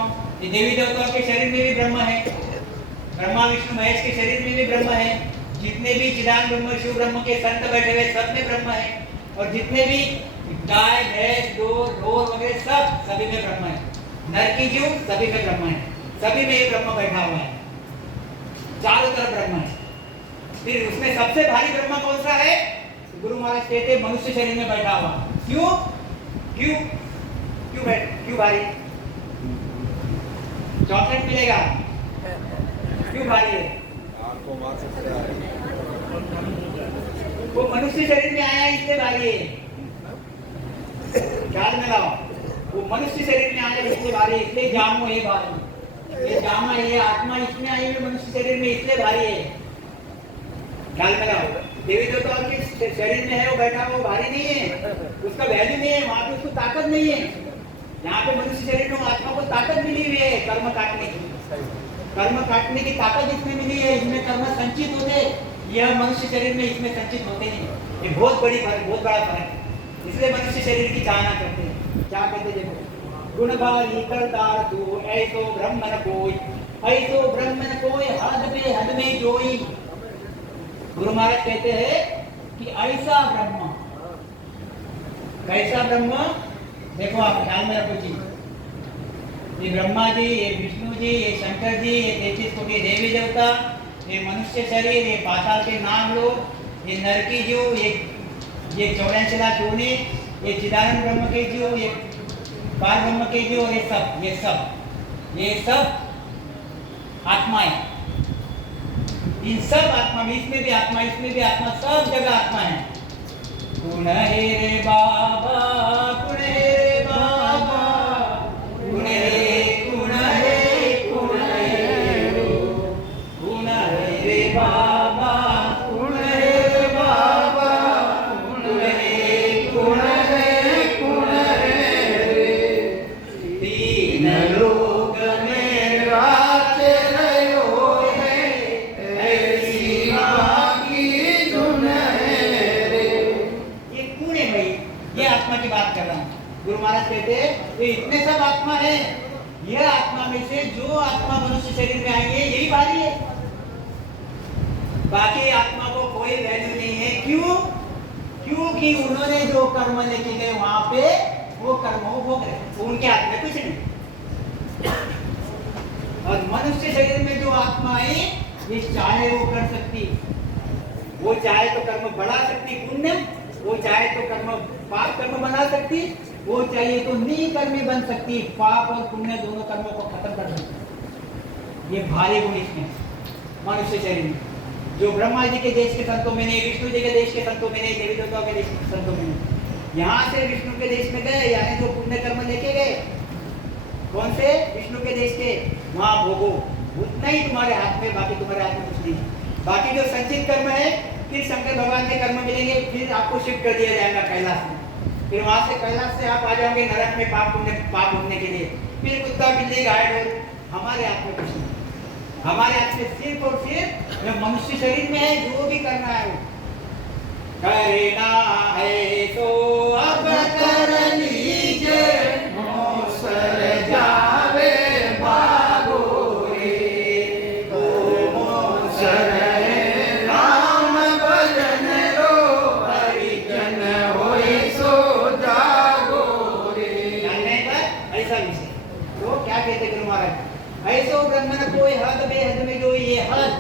ये देवी देवताओं के शरीर में भी ब्रह्म है, ब्रह्मा विष्णु महेश के शरीर में भी ब्रह्म है। जितने भी चिदान ब्रह्म शिव ब्रह्म के संत बैठे हुए सब में ब्रह्म है। और जितने भी गाय भैंस ढोर वगैरह सब सभी में ब्रह्म है। नर की जीव सभी में ब्रह्म है, सभी में ये ब्रह्म बैठा हुआ है, चारों तरफ ब्रह्म है। फिर उसमें सबसे भारी ब्रह्म कौन सा है? गुरु महाराज कहते हैं मनुष्य शरीर में बैठा हुआ। क्यों क्यों क्यों भारी? चॉकलेट मिलेगा, क्यों भारी है? वो मनुष्य शरीर में आया इसलिए भारी है, ख्याल में लाओ। वो मनुष्य शरीर में आया इसलिए भारी है, इसलिए जामो है भारी। ये जामा ये आत्मा इसमें आई हुई मनुष्य शरीर में इसलिए भारी है, ख्याल में लाओ। देवी देवता के शरीर में है वो बैठा हुआ, भारी नहीं है, उसका वैल्यू नहीं है, वहां पे उसको ताकत नहीं है। यहाँ पे मनुष्य शरीर में आत्मा को ताकत मिली हुई है कर्म काटने की, कर्म काटने की ताकत इसमें मिली है। इसमें कर्म संचित होते, यह मनुष्य शरीर में इसमें संचित होते नहीं। ये बहुत बड़ा फर्क है, इसलिए मनुष्य शरीर की चाहना करते हैं। क्या कहते देखो, गुण भारी करतार तू ऐसो ब्रह्मन कोई, ऐसो ब्रह्मन कोई हद में जोई। गुरु महाराज कहते हैं कि ऐसा ब्रह्म, कैसा ब्रह्म? देखो आप ध्यान में रखो चीज, ये ब्रह्मा जी, ये विष्णु जी, ये शंकर जी, ये 33 कोटि देवी देवता, ये मनुष्य शरीर, ये पाताल के नाग लोग, ये नर की जीव, ये 84 लाख योनि, ये चिदानंद ब्रह्म के जीव, ये पार ब्रह्म के जीव, और ये सब आत्माएं। इन सब आत्मा में, इसमें भी आत्मा, इसमें भी आत्मा, सब जगह आत्मा है। गुण हे रे बाबा, गुण हे रे बाबा, गुण हे गुण हे गुण हे गुण हे रे बाबा, गुण हे रे बाबा, गुण हे गुण हे गुण हे। तीन लोक में राज रहो है, ऐसी माँ की धुन है रे। ये कौन है भाई? ये आत्मा की बात कर रहा हूँ। गुरु महाराज कहते हैं ये इतने सब आत्मा है, यह आत्मा में से जो आत्मा मनुष्य शरीर में आई है यही भारी है, बाकी आत्मा को कोई वैल्यू नहीं है। क्यों? क्योंकि उन्होंने जो कर्म लेके गए वहां पे वो कर्म वो भोग रहे, वो उनके हाथ में कुछ नहीं। और मनुष्य शरीर में जो आत्मा आई, ये चाहे वो कर सकती, वो चाहे तो कर्म बढ़ा सकती पुण्य, वो चाहे तो कर्म पाप कर्म बना सकती, वो चाहिए तो निकर्मी बन सकती, पाप और पुण्य दोनों कर्मों को खत्म कर सकती। ये भारी गुण इसमें मनुष्य शरीर में, जो ब्रह्मा जी के देश के संतों में नहीं, विष्णु जी के देश के संतों में नहीं, देवी देवताओं के देश के संतों में नहीं। यहाँ से विष्णु के देश में गए, यानी जो पुण्य कर्म लेके गए, कौन से? विष्णु के देश के, वहां भोगो, उतना ही तुम्हारे हाथ में, बाकी तुम्हारे हाथ में कुछ नहीं। बाकी जो संचित कर्म है, फिर शंकर भगवान के कर्म मिलेंगे, फिर आपको शिफ्ट कर दिया जाएगा कैलाश में, फिर वहां से कैलाश से आप आ जाओगे नरक में पाप भोगने के लिए। फिर कुत्ता बिल्ली गाय ढोल, हमारे हाथ में कुछ नहीं, हमारे हाथ में सिर्फ और सिर्फ जो मनुष्य शरीर में है, जो भी करना है वो करना है तो अब कर लीजिए, मौसर जावे भागो रे, तो मौसर राम भजन रो, हरिजन होए सो जागो रे। जानने पर ऐसा विषय तो क्या कहते गुरु महाराज, ऐसो ब्रह्मन कोई हद बेहद में जो ये हद,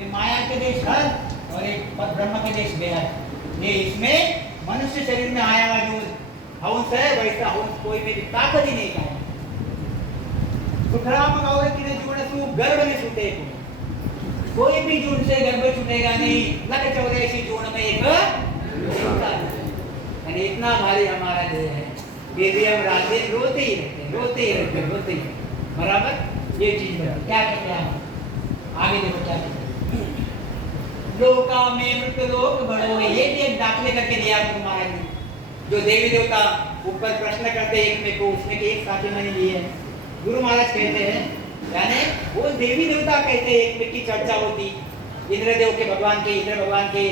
ये माया के देश हद और एक ब्रह्म के देश बेहद। ये इसमें मनुष्य शरीर में आया हुआ जो हंस है, वैसा हंस कोई में ताकत ही नहीं है। सुखराम गौर की जीवन सु गर्भ में छूटे, कोई भी जून से गर्भ छूटेगा नहीं। लख 84 जून में एक यानी इतना भारी हमारा देह है, ये भी हम रात दिन रोते ही रहते बराबर। ये चीज है, क्या कहते हैं आगे देखो क्या कहते हैं, लोका में मृत लोक बढ़ो, ये भी एक दाखले करके दिया गुरु महाराज ने। जो देवी देवता ऊपर प्रश्न करते एक में को, उसमें एक साथी मैंने ली है। गुरु महाराज कहते हैं, यानी वो देवी देवता कहते हैं, एक में की चर्चा होती इंद्रदेव के भगवान के, इंद्र भगवान के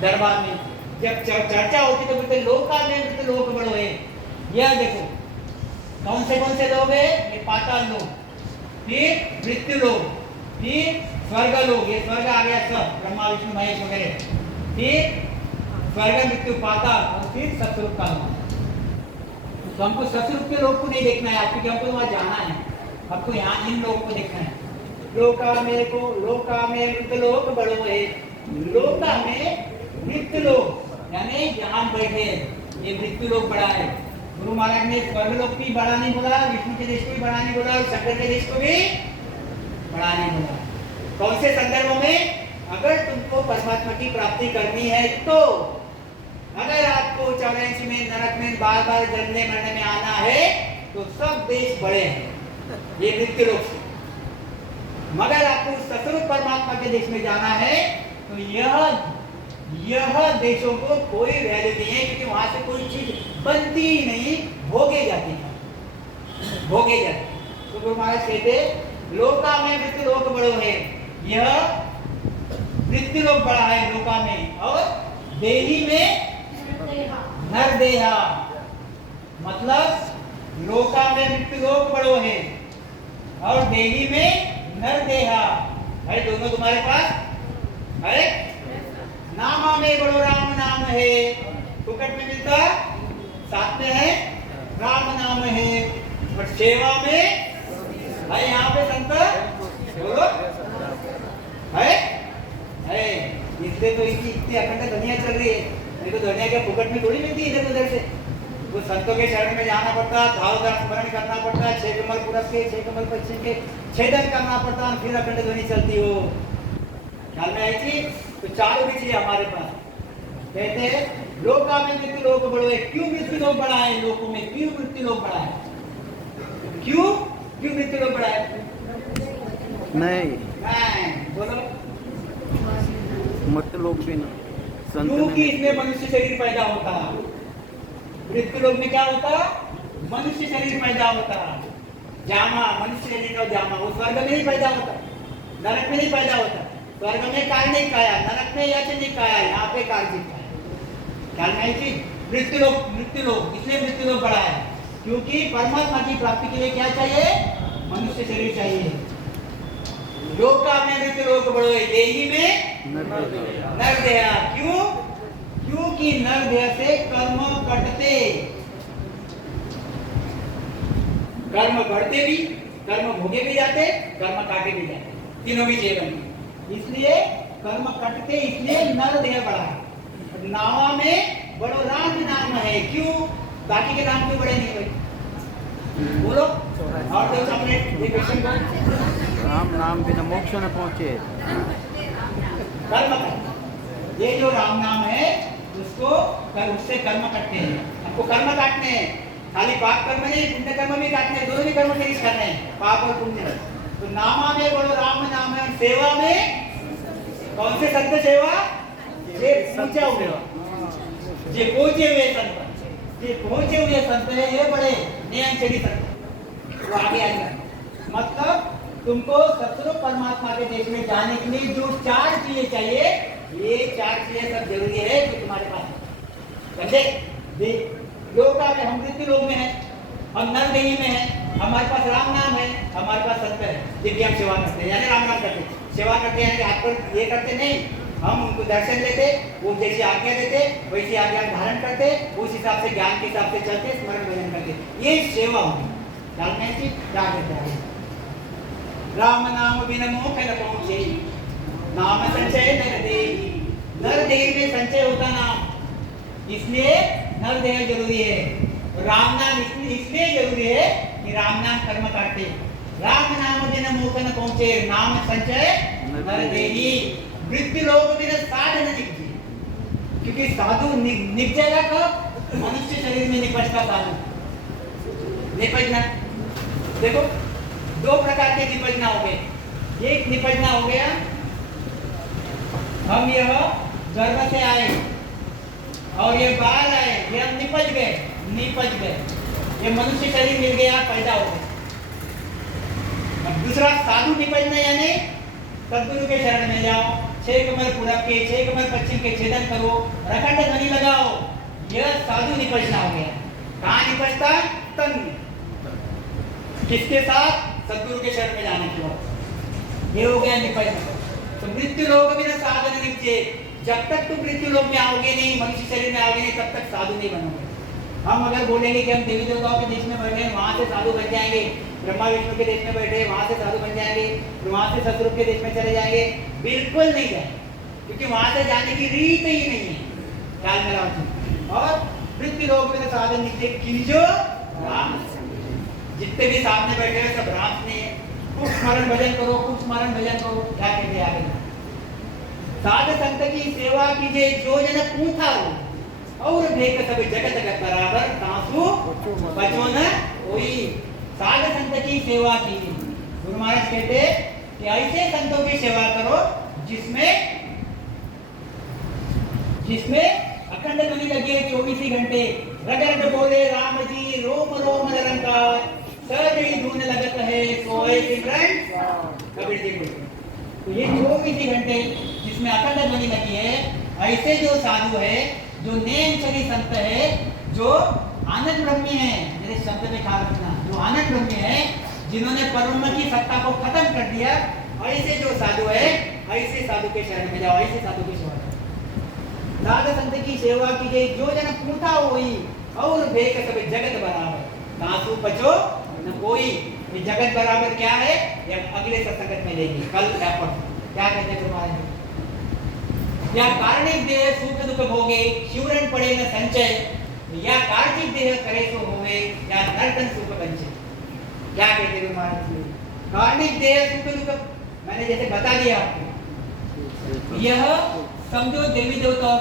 दरबार में, जब चर्चा होती तो बोलते लोका में मृत्यु लोक बड़ो है। यह देखो कौन से लोग है, ये पाताल लोग, फिर मृत्यु लोग, फिर स्वर्ग लोग, ये स्वर्ग आ गया सब, ब्रह्मा विष्णु महेश वगैरह, फिर स्वर्ग मृत्यु पाताल, और फिर सतरूप का लोग। तो हमको सतरूप के लोग को नहीं देखना है आपको, हमको वहां जाना है, आपको यहाँ इन लोगों को देखना है। लोका में मृत्यु लोक बड़ो है, लोका में मृत्यु लोक यानी जहां बैठे ये मृत्यु लोक बड़ा है। गुरु महाराज ने स्वर्ग लोक भी बड़ा नहीं बोला, विष्णु के देश को भी बड़ा नहीं बोला, और शंकर के देश को भी बड़ा नहीं बोला। कौन से संदर्भ में? अगर तुमको परमात्मा की प्राप्ति करनी है तो, अगर आपको 84 में नरक में बार बार जन्मने मरने में आना है तो सब देश बड़े हैं ये मृत्यु लोक से। मगर आपको सतरूप परमात्मा के देश में जाना है तो यह देशों को कोई वैल्यू नहीं है, क्योंकि वहां से कोई चीज बनती ही नहीं, भोगे जाती है। तो गुरु महाराज कहते लोका में मृत्यु लोक बड़ो है, यह मृत्यु लोक बड़ा है लोका में, और देही में नर देहा, मतलब लोका में मृत्यु लोक बड़ो है और देही में नर देहा है। दोनों तुम्हारे पास है। नामा में बड़ो राम नाम है, फुकट में मिलता, साथ में है राम नाम है, और सेवा में है। यहाँ पे संत बोलो है, इसलिए तो इतनी अखंड दुनिया चल रही है, नहीं तो दुनिया के फुकट में थोड़ी मिलती है इधर उधर से। वो संतों के शरण में जाना पड़ता, धाव स्मरण करना पड़ता, 6 कमल पूरब के 6 कमल पश्चिम के छेदन करना पड़ता, फिर अखंड ध्वनि चलती हो। ख्याल में आई थी? तो चारों भी चीजें हमारे पास। कहते हैं लोका में मृत्यु लोक बड़ो है। क्यों मृत्यु लोक बड़ा है? लोकों में क्यों मृत्यु लोक बड़ा है? क्यों मृत्यु लोक बड़ा है? नहीं बोलो। मृत्यु लोक भी ना, क्योंकि इसमें मनुष्य शरीर पैदा होता है। मृत्यु लोक में क्या होता? मनुष्य शरीर पैदा होता, जामा, मनुष्य शरीर का जामा। वो स्वर्ग में नहीं पैदा होता, नरक में नहीं पैदा होता। स्वर्ग में कार्मिक काया, नरक में याचनिक काया, यहाँ पे कार्मिक काया। ख्याल में आई थी? मृत्यु लोक इसलिए मृत्यु लोक बड़ा है क्योंकि परमात्मा की प्राप्ति के लिए क्या चाहिए? मनुष्य शरीर चाहिए। लोका में मृत्यु लोक बड़ो है, देही में नर देहा। क्योंकि नर देह से कर्म कटते, कर्म बढ़ते भी, कर्म भोगे भी जाते, कर्म काटे भी जाते, तीनों भी जीवन में। इसलिए कर्म कटते, इसलिए नर देह बड़ा है। नावा में बड़ो राम नाम है। क्यों? बाकी के नाम क्यों बड़े नहीं हुए? बोलो। और जो सामने ये क्वेश्चन को राम नाम बिना मोक्ष न पहुंचे। कर्म, ये जो राम नाम है उसको उससे कर्म कटते हैं। हमको कर्म काटने हैं, खाली पाप कर्म नहीं, पुण्य कर्म भी काटने हैं, दोनों भी कर्म फिनिश करने हैं, पाप और पुण्य। तो नामा में बड़ो राम नाम है। सेवा में कौन से संत सेवा? ये पूछा हुआ, ये पहुंचे हुए संत, ये पहुंचे हुए संत है, ये बड़े नियमचरी संत, वो आगे आएगा। मतलब तुमको सतरूप परमात्मा के देश में जाने के लिए जो 4 चीजें चाहिए, ये 4 चीजें सब जरूरी है जो तुम्हारे पास है। समझे? लोका में हम मृत्यु लोक में है, हम नर देही में है, हमारे पास राम नाम है, हमारे पास संत है जिनकी हम सेवा करते हैं, यानी राम नाम करते हैं। सेवा करते हैं हाथ पर ये करते नहीं, हम उनको दर्शन लेते, वो जैसी आज्ञा देते वैसी आज्ञा धारण करते, उस हिसाब से ज्ञान के हिसाब से चलते, स्मरण भजन करते, ये सेवा होगी। ख्याल में थी? क्या कहते हैं? राम नाम बिन मोक्ष न पहुंचे, नाम संचय नर देही। नर देह में संचय होता नाम, इसलिए नर देह जरूरी है। राम नाम इसलिए जरूरी है कि राम नाम कर्म काटते। राम नाम बिन मोक्ष न पहुंचे, नाम संचय नर देही। मृत्यु लोक बिन साधन निपजे, क्योंकि साधु निपजेगा कब? मनुष्य शरीर में निपजता साधु। निपजना देखो, 2 प्रकार के निपजना हो गए। एक निपजना हो गया, हम यह गर्भ से आए और ये बाल आए, ये हम निपज गए, ये मनुष्य शरीर मिल गया, पैदा हो गए। अब दूसरा साधु निपजना, यानी सद्गुरु के शरण में जाओ, छह कमर पूरब के, छह कमर पश्चिम के छेदन करो, अखंड ध्वनि लगाओ। यह साधु निपजना हो गया। कहाँ निपजता? तन में। किसके साथ? सद्गुरु के शरण में जाने के बाद ये हो गया निपजना। तो मृत्यु लोक में साधन निपजे। जब तक तुम मृत्यु लोक में आओगे नहीं, मनुष्य शरीर में आओगे नहीं, तब तक साधु नहीं बनोगे। हम अगर बोलेंगे कि हम देवी देवताओं के देश में बैठे हैं, वहां से साधु बन जाएंगे, ब्रह्मा विष्णु के देश में बैठे वहां से साधु बन जाएंगे, वहां से सतरूप के देश में चले जाएंगे, बिल्कुल नहीं जाएंगे, क्योंकि वहां से जाने की रीत ही नहीं है। ख्याल में रखो। और मृत्यु लोक में साधन निपजे कीजो राम। जितने भी सामने बैठे हैं सब राम ने। कुछ स्मरण भजन करो, कुछ स्मरण भजन करो। क्या कहते हैं आगे? साध संत की सेवा कीजिए जो जन पूछा हो, और भेक सब जगत जगत बराबर तासु बचो न कोई। साध संत की सेवा कीजिए। गुरु महाराज कहते कि ऐसे संतों की सेवा करो जिसमें अखंड ध्वनि लगी है 24 ही घंटे। रग रग बोले राम जी, रोम रोम निरंकार, सहज ही धुन लगत है सोए सिमरन कबीर जी बोलते। तो ये 24 ही घंटे जिसमें अखंड ध्वनि लगी है, ऐसे जो साधु है, जो नेमचरी संत है, जो आनंद ब्रह्मी है, मेरे शब्द में ख्याल रखना, जो आनंद ब्रह्मी है, जिन्होंने परब्रह्म की सत्ता को खत्म कर दिया, ऐसे जो साधु है, ऐसे साधु के शरण में जाओ, ऐसे साधु की सेवा करो। साध संत की सेवा कीजिए जो जन पूछा होई, और भेक सब जगत बराबर तासु बचो न कोई। ये जगत बराबर क्या है, ये अगले सत्संग में लेंगे कल या परसों। क्या कहते हैं गुरु महाराज? या कारणिक देह सुख दुख भोगे, शिवरण पड़े न संचय, या कार्तिक देह करे सो होवे, या नर्तन सुख बंचे। क्या कहते हैं गुरु महाराज? कारणिक देह सुख दुख, मैंने जैसे बता दिया आपको, यह समझो देवी देवताओं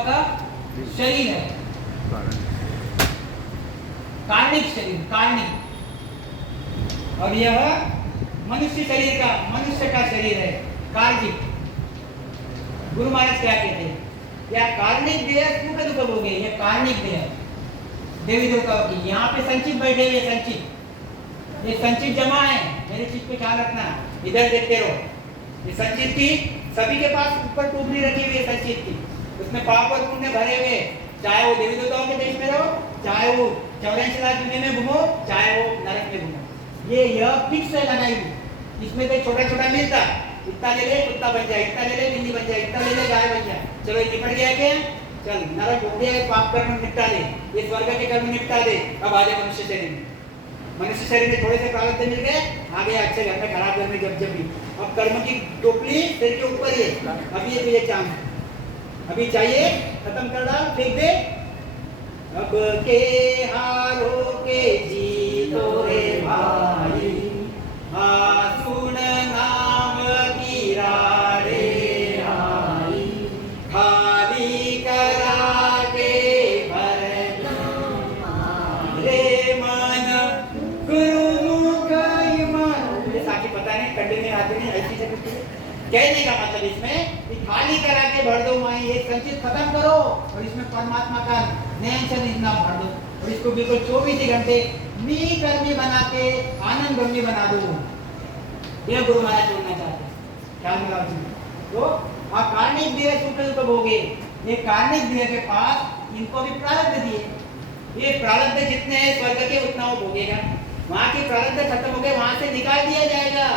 का शरीर है, कार्णिक शरीर, कार्णिक। और यह मनुष्य का शरीर है, कार्तिक। गुरु महाराज क्या कहते हैं? या कार्णिक देह सुख दुख भोगे, ये कार्णिक देह देवी देवताओं की। यहाँ पे संचित बैठे हुए, संचित, ये संचित जमा है, मेरी चीज पे ख्याल रखना, इधर देखते रहो। ये संचित की सभी के पास ऊपर टोकरी रखी हुई है संचित की, उसमें पाप और पुण्य भरे हुए, चाहे वो देवी देवताओं के देश में रहो, चाहे वो 84 लाख दुनिया में घूमो, चाहे वो नरक में घूमो, यह फिक्स है लगाई हुई। इसमें तो छोटा छोटा मिलता, इतना ले ले कुत्ता बन जाए, इतना ले ले बिल्ली बन जाए, इतना ले ले गाय बन जाए। चलो ये निपट गया क्या? चल नरक हो गया, पाप कर्म निपटा दे, ये स्वर्ग के कर्म निपटा दे, अब आ जाए मनुष्य शरीर में। मनुष्य शरीर में थोड़े से प्रारब्ध मिल गए, आ गया अच्छे घर में, खराब घर में, जब भी। अब कर्म की टोपली सिर के ऊपर है, अभी ये तुझे चांस, अभी चाहिए खत्म कर डाल, फेंक दे। अब के हारो के जीतो रे भाई, सुन नाम की राड़े आई, खाली करा के भर रे मन गुरुमुख ईमान। ये साखी पता नहीं, कंटिन्यू आते नहीं, ऐसी से कहने का मतलब इसमें कि खाली करा के भर दो माई, ये संचित खत्म करो और इसमें परमात्मा का नैन से नाम भर दो, और इसको बिल्कुल 24 घंटे निकर्मी बना के आनंद ब्रह्मी बना दो। यह गुरु महाराज बोलना चाहते हैं। क्या बोला? तो आप कार्णिक देह सुख दुख भोगे, ये कार्णिक देह के पास इनको भी प्रारब्ध दिए, ये प्रारब्ध जितने हैं स्वर्ग के उतना वो भोगेगा। वहां के प्रारब्ध खत्म हो गए, वहां से निकाल दिया जाएगा,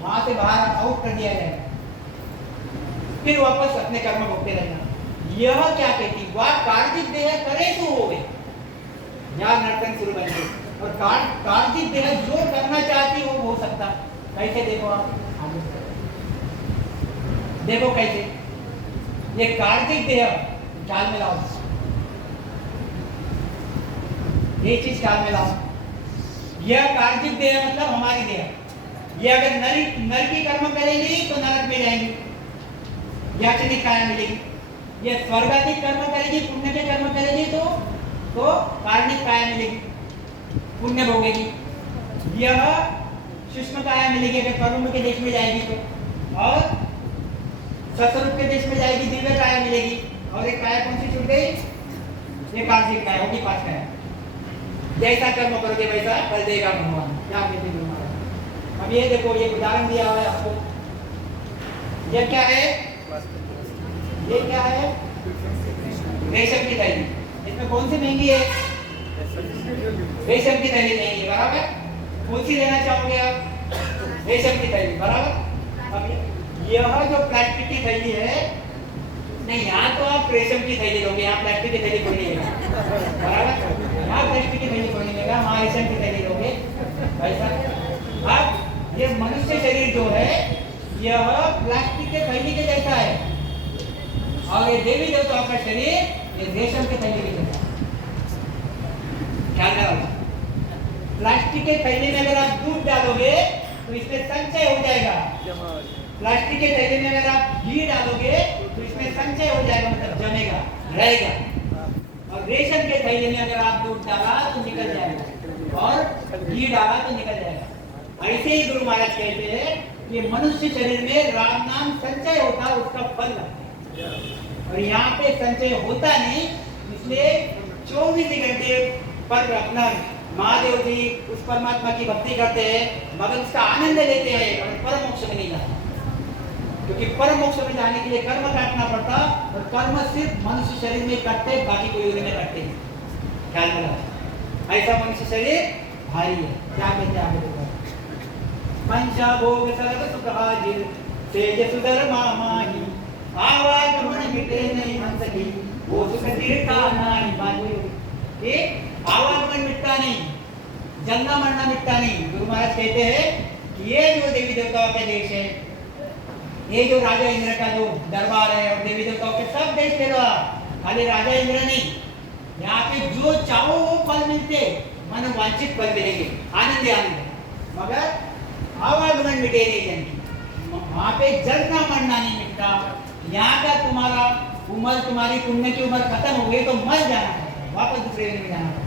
वहां से बाहर आउट कर दिया जाएगा, फिर वापस अपने कर्म भोगते रहना। यह क्या कहती? वह कार्तिक देह करे तो होवे, या नर्तन शुरू बन गए। और कार्तिक देह जो करना चाहती वो हो सकता। कैसे? देखो आप आगे देखो कैसे ये कार्तिक देह ख्याल में लाओ, ये चीज ख्याल में लाओ। यह कार्तिक देह मतलब हमारी देह, ये अगर नर की कर्म करेगी तो नरक में जाएंगे, याचनिक काया मिलेगी। ये स्वर्गाधिक कर्म करेगी, पुण्य के कर्म करेगी तो कार्णिक काया मिलेगी, पुण्य भोगेगी। यह सूक्ष्म काया मिलेगी अगर परब्रह्म के देश में जाएगी तो, और सतरूप के देश में जाएगी दिव्य काया मिलेगी। और एक काया कौन सी छूट गई? ये कार्तिक काया होगी, 5 काया। जैसा कर्म करोगे वैसा फल देगा भगवान। क्या कहते हैं? अब ये देखो, ये उदाहरण दिया हुआ है आपको, ये क्या है? ये क्या है? रेशम की थैली। इसमें कौन सी महंगी है? रेशम की थैली महंगी है, बराबर। कौन सी लेना चाहोगे आप? रेशम की थैली, बराबर। अब यह जो प्लास्टिक की थैली है, नहीं, यहाँ तो आप रेशम की थैली लोगे, यहाँ प्लास्टिक की थैली कोई नहीं लेगा, बराबर। यहाँ प्लास्टिक की थैली कोई नहीं लेगा, वहाँ रेशम की थैली लोगे, ऐसा। अब ये मनुष्य शरीर जो है, यह प्लास्टिक के थैली के जैसा है, और ये देवी देवताओं का शरीर ये रेशम के थैली के जैसा है। ख्याल रखना, प्लास्टिक के थैली में अगर आप दूध डालोगे तो इसमें संचय हो जाएगा। प्लास्टिक के थैली में अगर आप घी डालोगे तो इसमें संचय हो जाएगा, मतलब जमेगा, रहेगा। और रेशम के थैली में अगर आप दूध डाला तो निकल जाएगा, और घी डाला तो निकल जाएगा। ऐसे ही गुरु महाराज कहते हैं कि मनुष्य शरीर में राम नाम संचय होता है, उसका फल लगता है, और यहाँ पे संचय होता नहीं, इसलिए 24 घंटे पर अपना महादेव जी उस परमात्मा की भक्ति करते हैं, मगर उसका आनंद लेते हैं, और परम मोक्ष में नहीं जाते, क्योंकि परम मोक्ष में जाने के लिए कर्म काटना पड़ता, और कर्म सिर्फ मनुष्य शरीर में करते, बाकी कोई योनि में करते नहीं। ख्याल रखना, ऐसा मनुष्य शरीर भारी है। क्या कहते हैं आगे? पंचभोग सर्व सुख हाजिर, तेज सुधर माही, आवागमन मिटे नहीं मन सकी, वो सुख तीर्था नाहि बाजू। ये आवागमन मिटता नहीं, जन्म मरना मिटता नहीं। गुरु महाराज कहते हैं कि ये जो देवी देवताओं का देश है, ये जो राजा इंद्र का जो दरबार है, और देवी देवताओं के सब देश ले लो, खाली राजा इंद्र नहीं, यहाँ पे जो चाहो वो फल मिलते, मन वांछित फल मिलेंगे, आनंद आनंद, मगर आवागमन मिटे नहीं, वहां पे जलना मरना नहीं मिटता। यहाँ का तुम्हारा उम्र, तुम्हारी पुण्य की उम्र खत्म हो गई तो मर जाना पड़ता, वापस दूसरे में जाना पड़ता।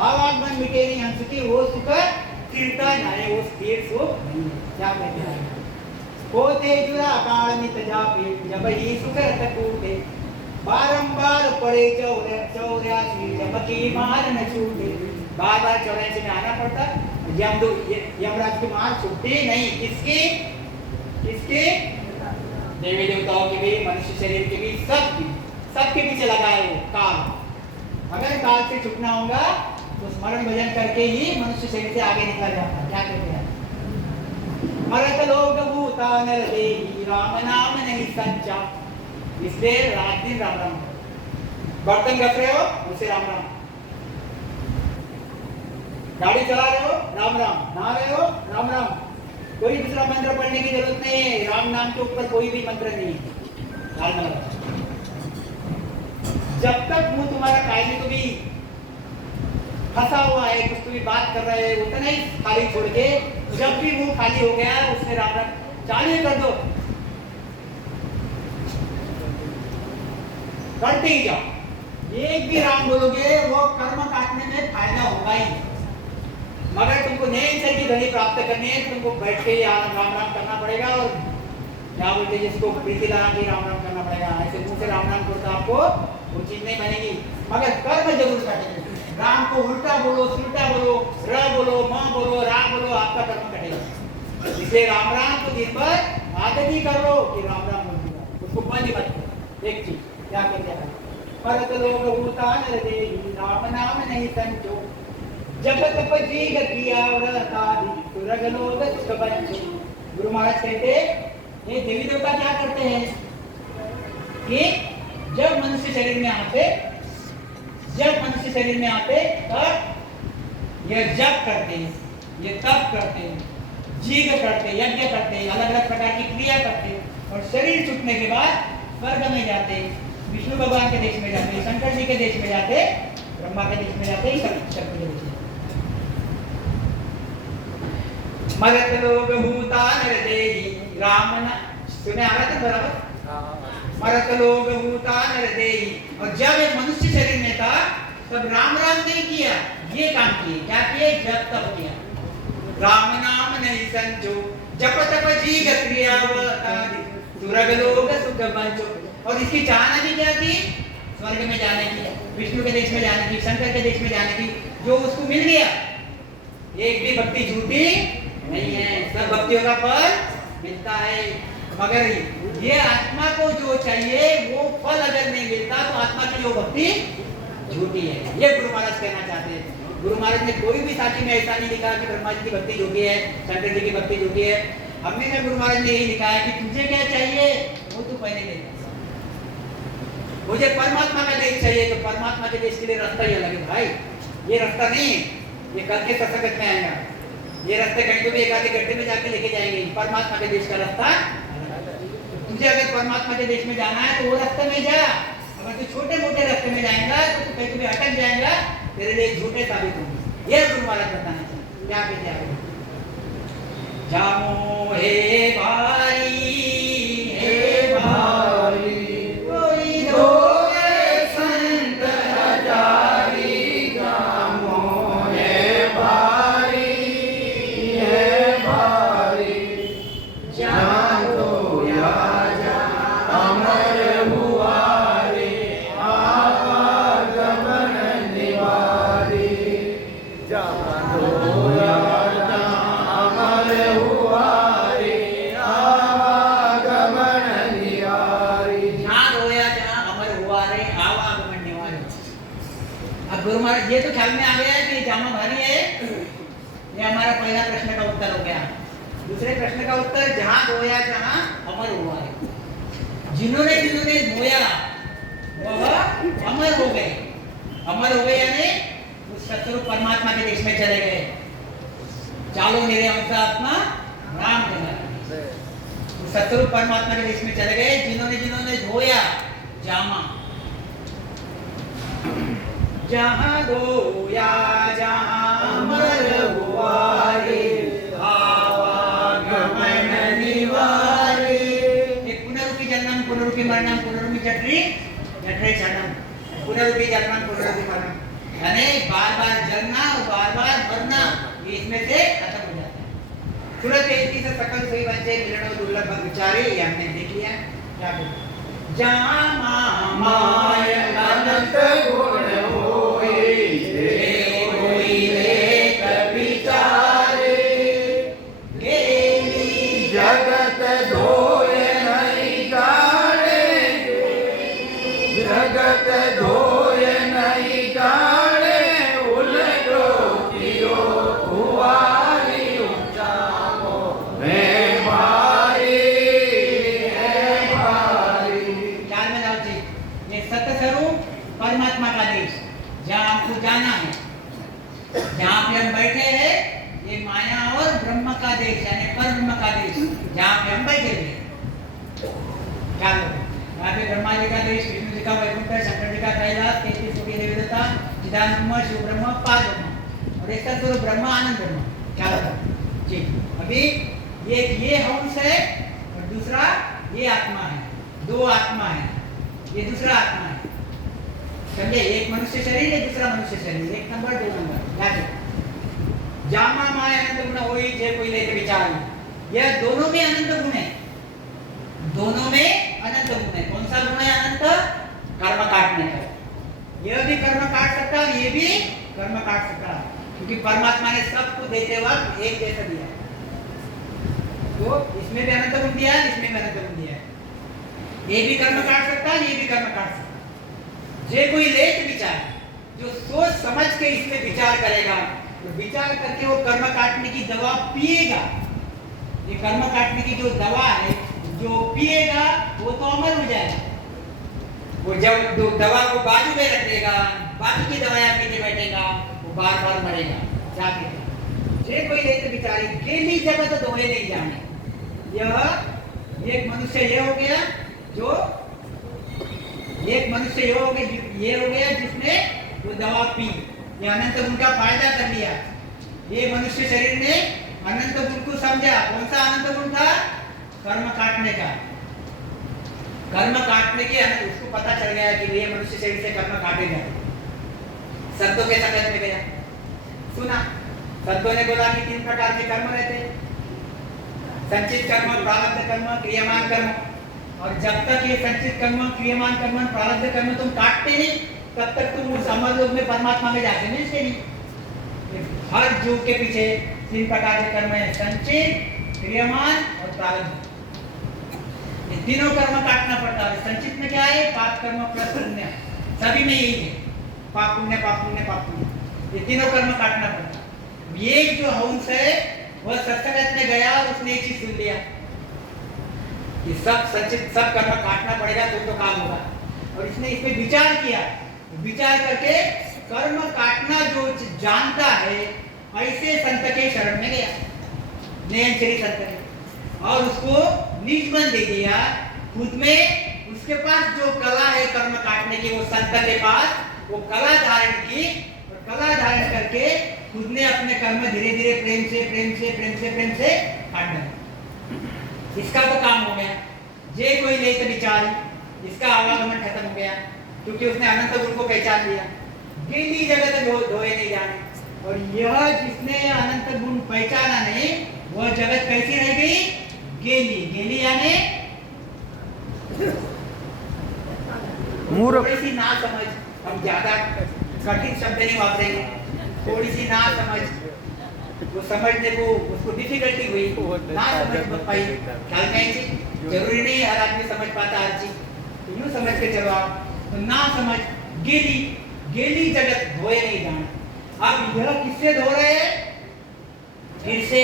आवागमन मिटे नहीं हंस की, वो सुख स्थिरता नहीं, वो स्थिर सुख नहीं। क्या कहते हैं? होते जुरा काल नित जापे, जब ही सुख रत कूटे, बारंबार पड़े 84 जब की मार न छूटे। बार बार 84 में आना पड़ता, यमराज की मार छूटती नहीं। किसकी? किसकी? देवी देवताओं की भी, मनुष्य शरीर की भी, सबके पीछे लगा है वो काल। अगर काल से छूटना होगा तो स्मरण भजन करके ही मनुष्य शरीर से आगे निकल जाता है। क्या कहते हैं? मरत लोग भूता नर देही, राम नाम नहीं संचा। इसलिए रात दिन राम राम, बर्तन रख रहे हो उसे राम राम, गाड़ी चला रहे हो राम राम, नहा रहे हो राम राम, कोई दूसरा मंत्र पढ़ने की जरूरत नहीं है, राम नाम के ऊपर कोई भी मंत्र नहीं है। जब तक मुंह तुम्हारा कायने को भी फंसा हुआ है, कुछ भी बात कर रहे हैं, उतना ही खाली छोड़ के, जब भी मुंह खाली हो गया उससे राम राम चालू कर दो, करते ही जाओ। एक भी राम बोलोगे वो कर्म काटने में फायदा होगा ही, मगर तुमको नए की धनी प्राप्त करनी है, तुमको बैठ के राम राम करना पड़ेगा, और क्या बोलते हैं जिसको प्रीति लगा के राम राम करना पड़ेगा। ऐसे मुंह से राम राम करता आपको वो चीज नहीं बनेगी, मगर कर्म जरूर कटेगा। राम को उल्टा बोलो, सीधा बोलो, र बोलो, म बोलो, रा बोलो, आपका कर्म कटेगा। इसलिए राम राम को दिन भर आदत ही कर लो कि राम राम बोल दिया, उसको बंद ही मत करो। एक चीज क्या कहते हैं? परत लोग भूता नर देही, राम नाम नहीं संचो, जब तप जी किया व्रतादि, सुरग लोग सुख बंचो। गुरु महाराज कहते ये देवी देवता क्या करते हैं कि जब मनुष्य शरीर में आते, तब ये जप करते हैं, ये तप करते हैं, जीग करते हैं, यज्ञ करते हैं, अलग अलग प्रकार की क्रिया करते हैं, और शरीर छूटने के बाद स्वर्ग में जाते, विष्णु भगवान के देश में जाते, शंकर जी के देश में जाते, ब्रह्मा के देश में जाते, शंकर के देश में। मरत लोग भूता नर देही, राम ना सुने आ रहा था बराबर? मरत लोग भूता नर देही, और जब एक मनुष्य शरीर में था तब राम राम नहीं किया, ये काम किए। क्या किए? जब तब किया, राम नाम नहीं संचो, जप तप जी क्रिया सुरग लोग सुख बंचो। और इसकी चाहना भी क्या थी? स्वर्ग में जाने की, विष्णु के देश में जाने की, शंकर के देश में जाने की, जो उसको मिल गया। एक भी भक्ति झूठी नहीं है, सब भक्तियों का फल मिलता है, मगर ये आत्मा को जो चाहिए वो फल अगर नहीं मिलता तो आत्मा की जो भक्ति झूठी है। ये गुरु महाराज कहना चाहते हैं। गुरु महाराज ने कोई भी साथी में ऐसा नहीं लिखा कि ब्रह्मा जी की भक्ति झूठी है, शंकर जी की भक्ति झूठी है। हमेशा गुरु महाराज ने यही लिखा है कि तुझे क्या चाहिए वो तू पहले ले। मुझे परमात्मा का देश चाहिए तो परमात्मा के देश के लिए रास्ता ही अलग है भाई। ये रास्ता नहीं है, ये कल के सत्संग में आएगा। ये रास्ते कहीं भी एक आधे गड्ढे में जाके लेके जाएंगे। परमात्मा के देश का रास्ता तुझे अगर परमात्मा के देश में जाना है तो वो रास्ते में जा। अगर तू छोटे मोटे रास्ते में जाएगा तो तू कहीं भी अटक जाएगा, तेरे लिए झूठे साबित होंगे। ये गुरु महाराज बताना चाहिए। क्या कहते हैं? जामो हे भाई, हे भाई, कोई धोए संत हजारी। जामो हे भाई, हे भाई, जान दो या जा अमर हुआ रे आवागमन निवारी। जान दो या जा अमर हुआ रे आवागमन निवारी। जान दो या जा अमर हुआ रे आवागमन निवारी। अब गुरु महाराज ये तो ख्याल में आ गया है कि जामा भारी है। ये हमारा पहला प्रश्न का उत्तर हो गया। दूसरे प्रश्न का उत्तर, जहां धोया जहां अमर हुआ है। जिन्होंने जिन्होंने धोया वह अमर हो गए। अमर हो गए यानी उस सतस्वरूप परमात्मा के देश में चले गए। चालो मेरे अंशात्मा राम के उस सतस्वरूप परमात्मा के देश में चले गए। जिन्होंने जिन्होंने धोया जामा, जहां धोया जहां अमर हुआ रे पुनरुपि मरणम पुनरुपि जठरी जठरे जन्म, पुनरुपि जन्म पुनरुपि मरणम, यानी बार-बार जन्मना और बार-बार मरना, ये इसमें से खत्म हो जाता है। सूरत 33 से सकल सोई बच्चे मिलन दुर्लभ विचारे, ये हमने देख लिया। क्या बोल जामा माय अनंत गुण होई जे होई एक विचारे, गेली जगत धोए जगत धोए नहीं जाने, उलटो कियो हुआरी जामो हे भाई, हे भाई। ख्याल में लाओ जी, ये सतस्वरूप परमात्मा का देश जहाँ हमको जाना है, जहाँ पे हम बैठे हैं, ये माया और ब्रह्म का देश यानी परब्रह्म का देश जहाँ पे हम बैठे हैं। क्या लो यहाँ पे ब्रह्मा जी का देश, विष्णु जी का वैकुंठ, शंकर जी का कैलाश, 33 कोटि देवी देवता, चिदानंद शिव ब्रह्म, पार ब्रह्म और एक स्वरूप ब्रह्म आनंद ब्रह्म। क्या बताओ जी? अभी ये हंस है और दूसरा ये आत्मा है। दो आत्मा है, ये दूसरा आत्मा है। समझे? एक मनुष्य शरीर है, दूसरा मनुष्य शरीर। 1 नंबर 2 नंबर। क्या जामा माय अनंत गुण होई जे कोई लेके विचार, यह दोनों में अनंत गुण है। दोनों में अनंत गुण है। कौन सा गुण है अनंत? कर्म काटने का। यह भी कर्म काट सकता है, ये भी कर्म काट सकता है, क्योंकि परमात्मा ने सबको देते वक्त एक जैसा दिया। तो इसमें भी अनंत गुण दिया है, इसमें भी अनंत गुण दिया है। ये भी कर्म काट सकता है, ये भी कर्म काट सकता है। जे कोई लेत विचार, जो सोच समझ के इसमें विचार करेगा, तो विचार करके वो कर्म काटने की दवा पिएगा। ये कर्म काटने की जो दवा है, जो पिएगा वो तो अमर हो जाएगा। वो जब दवा को बाजू में रख देगा, बाकी की दवाएं पीने बैठेगा, वो बार बार मरेगा। जाके जे कोई लेते बिचारी गेली जगत धोए नहीं जाने। यह एक मनुष्य ये हो गया जो एक मनुष्य ये हो गया जिसने वो दवा पी, ये अनंत गुण का फायदा कर लिया। ये मनुष्य शरीर ने अनंत गुण को समझा। कौन सा अनंत गुण था? कर्म काटने का। कर्म काटने के उसको पता चल गया कि ये मनुष्य शरीर से कर्म काटेगा। संतों के संगत में गया, सुना, संतों ने बोला कि 3 प्रकार के कर्म रहते हैं, संचित कर्म, प्रारब्ध कर्म, क्रियमान कर्म। और जब तक ये संचित कर्म, क्रियमान कर्म, प्रारब्ध कर्म तुम काटते नहीं, तब तक तुम उस अमर लोक में परमात्मा में जाके मिलते नहीं। हर जीव के पीछे 3 प्रकार के कर्म है, संचित, क्रियमान और प्रारब्ध। ये तीनों कर्म काटना पड़ता है। संचित में क्या है? पाप कर्म प्लस पुण्य, सभी में यही है, पाप पुण्य पाप पुण्य पाप पुण्य, ये तीनों कर्म काटना पड़ता है। ये जो हंस है वह सत्संगत में गया और उसने एक चीज सुन लिया कि सब संचित सब कर्म काटना पड़ेगा तो काम होगा, और इसने इस पे विचार किया, विचार करके कर्म काटना जो जानता है ऐसे संत के शरण में गया, नयनचरी संत ने, और उसको निज मन दे दिया खुद में। उसके पास जो कला है कर्म काटने की, वो संत के पास वो कला धारण की, और कला धारण करके खुद ने अपने कर्म धीरे धीरे प्रेम से प्रेम से प्रेम से प्रेम से काट डाले। इसका तो काम हो गया। जे कोई ले तो विचार, इसका आवागमन खत्म हो गया, क्योंकि उसने अनंत गुरु को पहचान लिया। गेली जगत धोए नहीं जाने, और यह जिसने अनंत गुण पहचाना नहीं, वह जगत कैसी रह गई? गेली। गेली यानी मूर्ख। थोड़ी सी ना समझ, हम ज्यादा कठिन शब्द नहीं वापरेंगे, थोड़ी सी ना समझ, वो समझने को उसको डिफिकल्टी हुई, ना समझ पाई। ख्याल में जरूरी नहीं हर आदमी समझ पाता हर चीज, तो यूं समझ के चलो आप, तो ना समझ गेली, गेली जगत धोए नहीं जाना। अब यह किससे धो रहे हैं? फिर से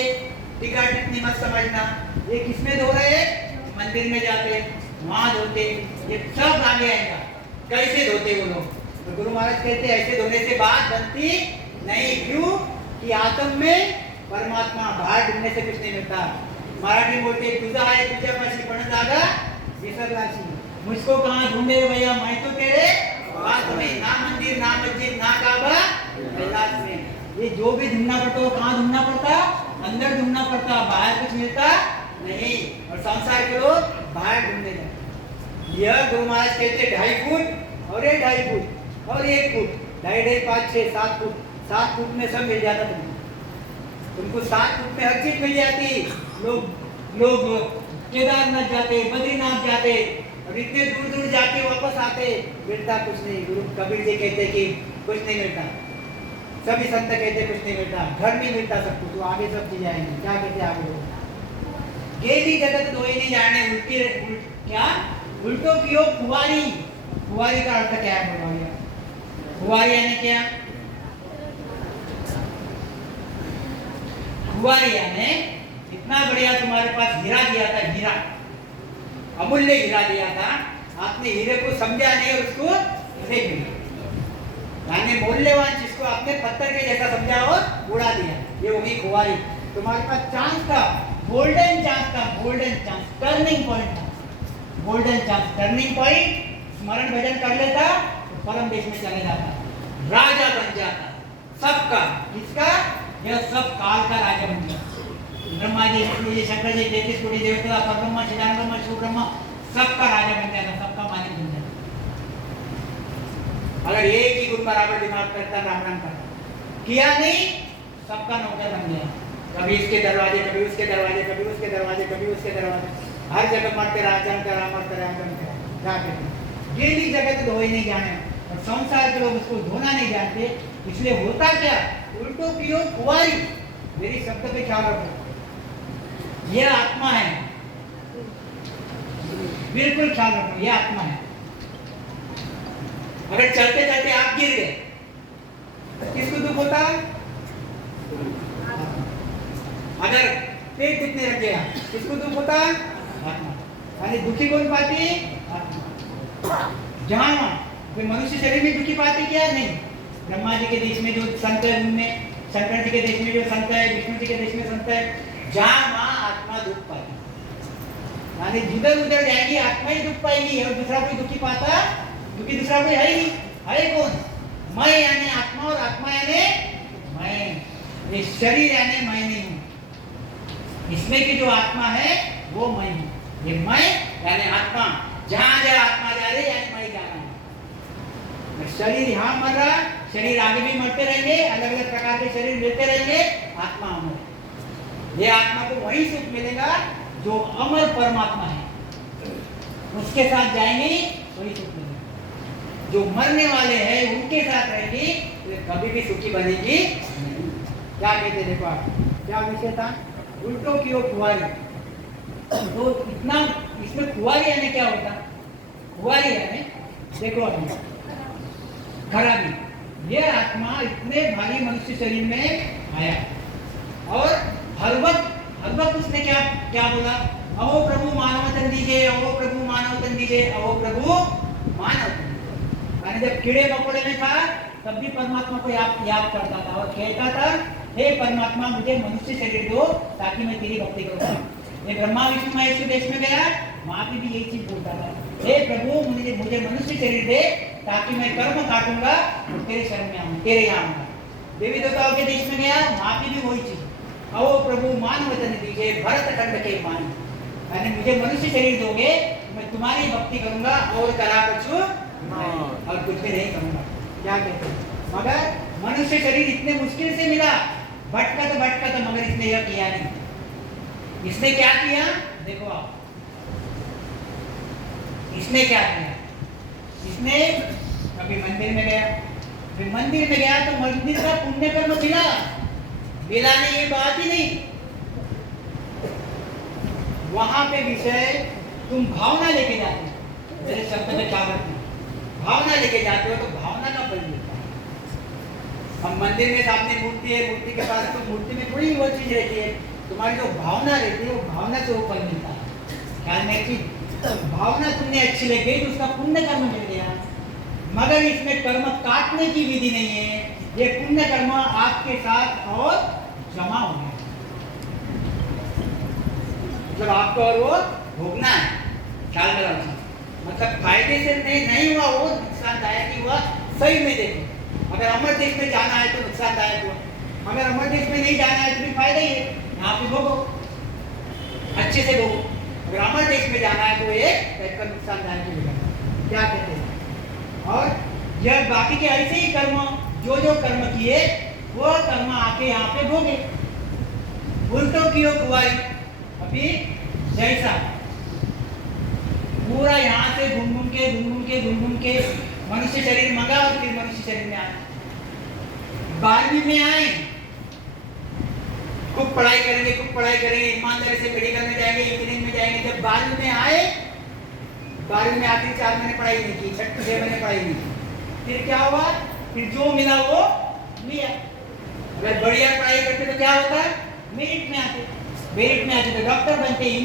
टीका टिप्पणी मत समझना, ये किसमें धो रहे हैं? मंदिर में जाते वहां धोते, ये सब आगे आएगा। कैसे धोते वो लोग? तो गुरु महाराज कहते हैं ऐसे धोने से बात बनती नहीं। क्यों? कि आत्म में परमात्मा, बाहर ढूंढने से कुछ नहीं मिलता। मराठी बोलते तुझा है तुझ्या पाशी पण जागा विसरलाची, मुझको कहाँ ढूंढे भैया, मैं तो तेरे पास में, ना मंदिर ना मस्जिद ना काबा कैलाश में। ये जो भी ढूंढना पड़ता वो कहाँ ढूंढना पड़ता? अंदर ढूंढना पड़ता, बाहर कुछ मिलता नहीं। और संसार के लोग बाहर ढूंढने जाते। यह गुरु महाराज कहते 2.5 फुट और ये 2.5 फुट और 1 फुट, 2.5 5 6 7 फुट, 7 फुट में सब मिल जाता तुमको 7 फुट में हर चीज मिल जाती। लोग केदारनाथ जाते, बद्रीनाथ जाते, और इतने दूर दूर जाके वापस आते, मिलता कुछ नहीं। गुरु कबीर जी कहते कि कुछ नहीं मिलता, सभी संत कहते कुछ नहीं मिलता, घर में मिलता सब कुछ, तो आगे सब चीज आएंगे। क्या कहते आगे लोग? गेली जगत धोए नहीं जाने, क्या उल्टो की हो कुवारी। कुवारी का अर्थ क्या है बोलो? कुवारी यानी क्या? कुवारी यानी इतना बढ़िया तुम्हारे पास हीरा दिया था, हीरा अमूल्य हीरा दिया था, आपने हीरे को समझा नहीं और उसको फेंक दिया। यानी मूल्यवान चीज को आपने पत्थर के जैसा समझा और उड़ा दिया, ये होगी कुवारी। तुम्हारे पास चांस था, गोल्डन चांस था, गोल्डन चांस, टर्निंग पॉइंट था, गोल्डन चांस, टर्निंग पॉइंट। स्मरण भजन कर लेता तो परम देश में चले जाता, राजा बन जाता सबका। किसका? यह सब काल का राजा बन गया। ब्रह्मा जी, विष्णु जी, शंकर जी, 33 कोटि देवता, परब्रह्म, चिदानंद, शिवब्रह्म, सबका राजा बन जाता, सबका मालिक बन जाता। अगर एक ही गुरु बराबर दिमाग करता, राम राम करता, किया नहीं, सबका नौकर बन गया। कभी इसके दरवाजे, कभी उसके दरवाजे, कभी उसके दरवाजे, कभी उसके दरवाजे, हर जगह मरते रहा, जमते रहा, मरते रहा, जमते रहा। क्या कहते हैं? गेली जगत धोए नहीं जाने, और संसार के लोग उसको धोना नहीं जानते। इसलिए होता क्या? उल्टो की ओर कुंवारी। मेरी शब्द पे ख्याल रखो, यह आत्मा है, बिल्कुल ख्याल रखो, यह आत्मा है। अगर चलते चलते आप गिर गए, किसको दुख होता है? अगर पेट दुखने लग गया, किसको दुख होता है? आत्मा। यानी दुखी कौन पाती? आत्मा। जहां कोई मनुष्य शरीर में दुखी पाती क्या? नहीं। ब्रह्मा जी के देश में जो संत है, उनमें शंकर जी के देश में जो संत है, विष्णु जी के देश में संत है, जहां आत्मा दुख पाती, यानी जिधर उधर जाएगी आत्मा ही दुख पाएगी, और दूसरा कोई दुखी पाता? दुखी दूसरा कोई है ही नहीं। है कौन? मैं यानी आत्मा, और आत्मा यानी मैं। ये शरीर यानी मैं नहीं हूँ, इसमें की जो आत्मा है वो मैं हूँ। ये मैं यानी आत्मा, जहां जहां आत्मा जा रही यानी मैं जा रहा हूँ। शरीर यहाँ मर रहा, शरीर आगे भी मरते रहेंगे, अलग अलग प्रकार के शरीर मिलते रहेंगे, आत्मा अमर है। ये आत्मा को वही सुख मिलेगा जो अमर परमात्मा है, उसके साथ जाएंगे वही सुख मिलेगा। जो मरने वाले हैं उनके साथ रहेगी तो कभी भी सुखी बनेगी नहीं। क्या कहते देखो आप, क्या विषय था? उल्टो की ओर कुंवारी। तो इतना इसमें खुआरी आने क्या होता, खुआरी आने देखो अभी खराबी, ये आत्मा इतने भारी मनुष्य शरीर में आया और हर वक्त उसने क्या क्या बोला, अहो प्रभु मानव तन दीजिए, अहो प्रभु मानव तन दीजिए, अहो प्रभु मानव तन दीजिए। यानी जब कीड़े मकोड़े में था तब भी परमात्मा को याद करता था और कहता था, हे परमात्मा मुझे मनुष्य शरीर दो ताकि मैं तेरी भक्ति करूँ। ये ब्रह्मा विष्णु महेश देश में गया, वहां पे भी यही चीज बोलता था, हे प्रभु मुझे मनुष्य शरीर दे ताकि मैं कर्म काटूंगा और तेरे शरण में आऊंगा, तेरे यहाँ आऊंगा। देवी देवताओं के देश में गया, वहां पे भी वही चीज, अहो प्रभु मानव तन दीजिए भरत खंड के मान, यानी मुझे मनुष्य शरीर दोगे मैं तुम्हारी भक्ति करूंगा और करा कुछ और कुछ भी नहीं करूंगा। क्या कहते हैं, मगर मनुष्य शरीर इतने मुश्किल से मिला, भटका तो मगर इसने यह किया नहीं। इसने क्या किया देखो आप, इसने क्या किया, इसने कभी मंदिर में गया, फिर मंदिर में गया तो मंदिर का पुण्य कर्म मिला नहीं, ये बात ही नहीं। वहां पे विषय तुम भावना लेके जाते हो, मेरे शब्द में क्या करते हो, भावना लेके जाते हो तो भावना का फल मिलता है। हम मंदिर में सामने मूर्ति है, मूर्ति के पास तो मूर्ति में थोड़ी वो चीज रहती है, तुम्हारी जो भावना रहती है वो भावना से वो फल मिलता है। ख्याल में चीज, तो भावना तुमने अच्छी लग गई तो उसका पुण्य कर्म मिल गया, मगर इसमें कर्म काटने की विधि नहीं है, ये पुण्य कर्म आपके साथ और जमा हो गया, मतलब आपको और वो भोगना है। ख्याल में रखना, मतलब फायदे से नहीं हुआ वो नुकसानदायक ही हुआ। सही में देखो, अगर अमर देश में जाना है तो नुकसानदायक हुआ, अगर अमर देश में नहीं जाना है तो भी फायदा ही है, यहाँ पे भोगो, अच्छे से भोगो। अगर अमर देश में जाना है तो एक नुकसानदायक ही होगा। क्या कहते हैं, और यह बाकी के ऐसे ही कर्म जो कर्म किए वो कर्म आके यहाँ पे भोगे। उल्टो कियो कुआरी, अभी जैसा पूरा यहाँ से घूम घूम के मनुष्य शरीर मंगा और फिर मनुष्य शरीर में आए, 12वीं में आए, खूब पढ़ाई करेंगे, ईमानदारी से मेडिकल में जाएंगे, इंजीनियरिंग में जाएंगे। जब 12वीं में आए, 12वीं में आखिर 4 महीने पढ़ाई नहीं की, 6 महीने पढ़ाई नहीं की, फिर क्या हुआ, फिर जो मिला वो लिया। अगर बढ़िया पढ़ाई करते तो क्या होता, मेरिट में आते तो डॉक्टर बनते,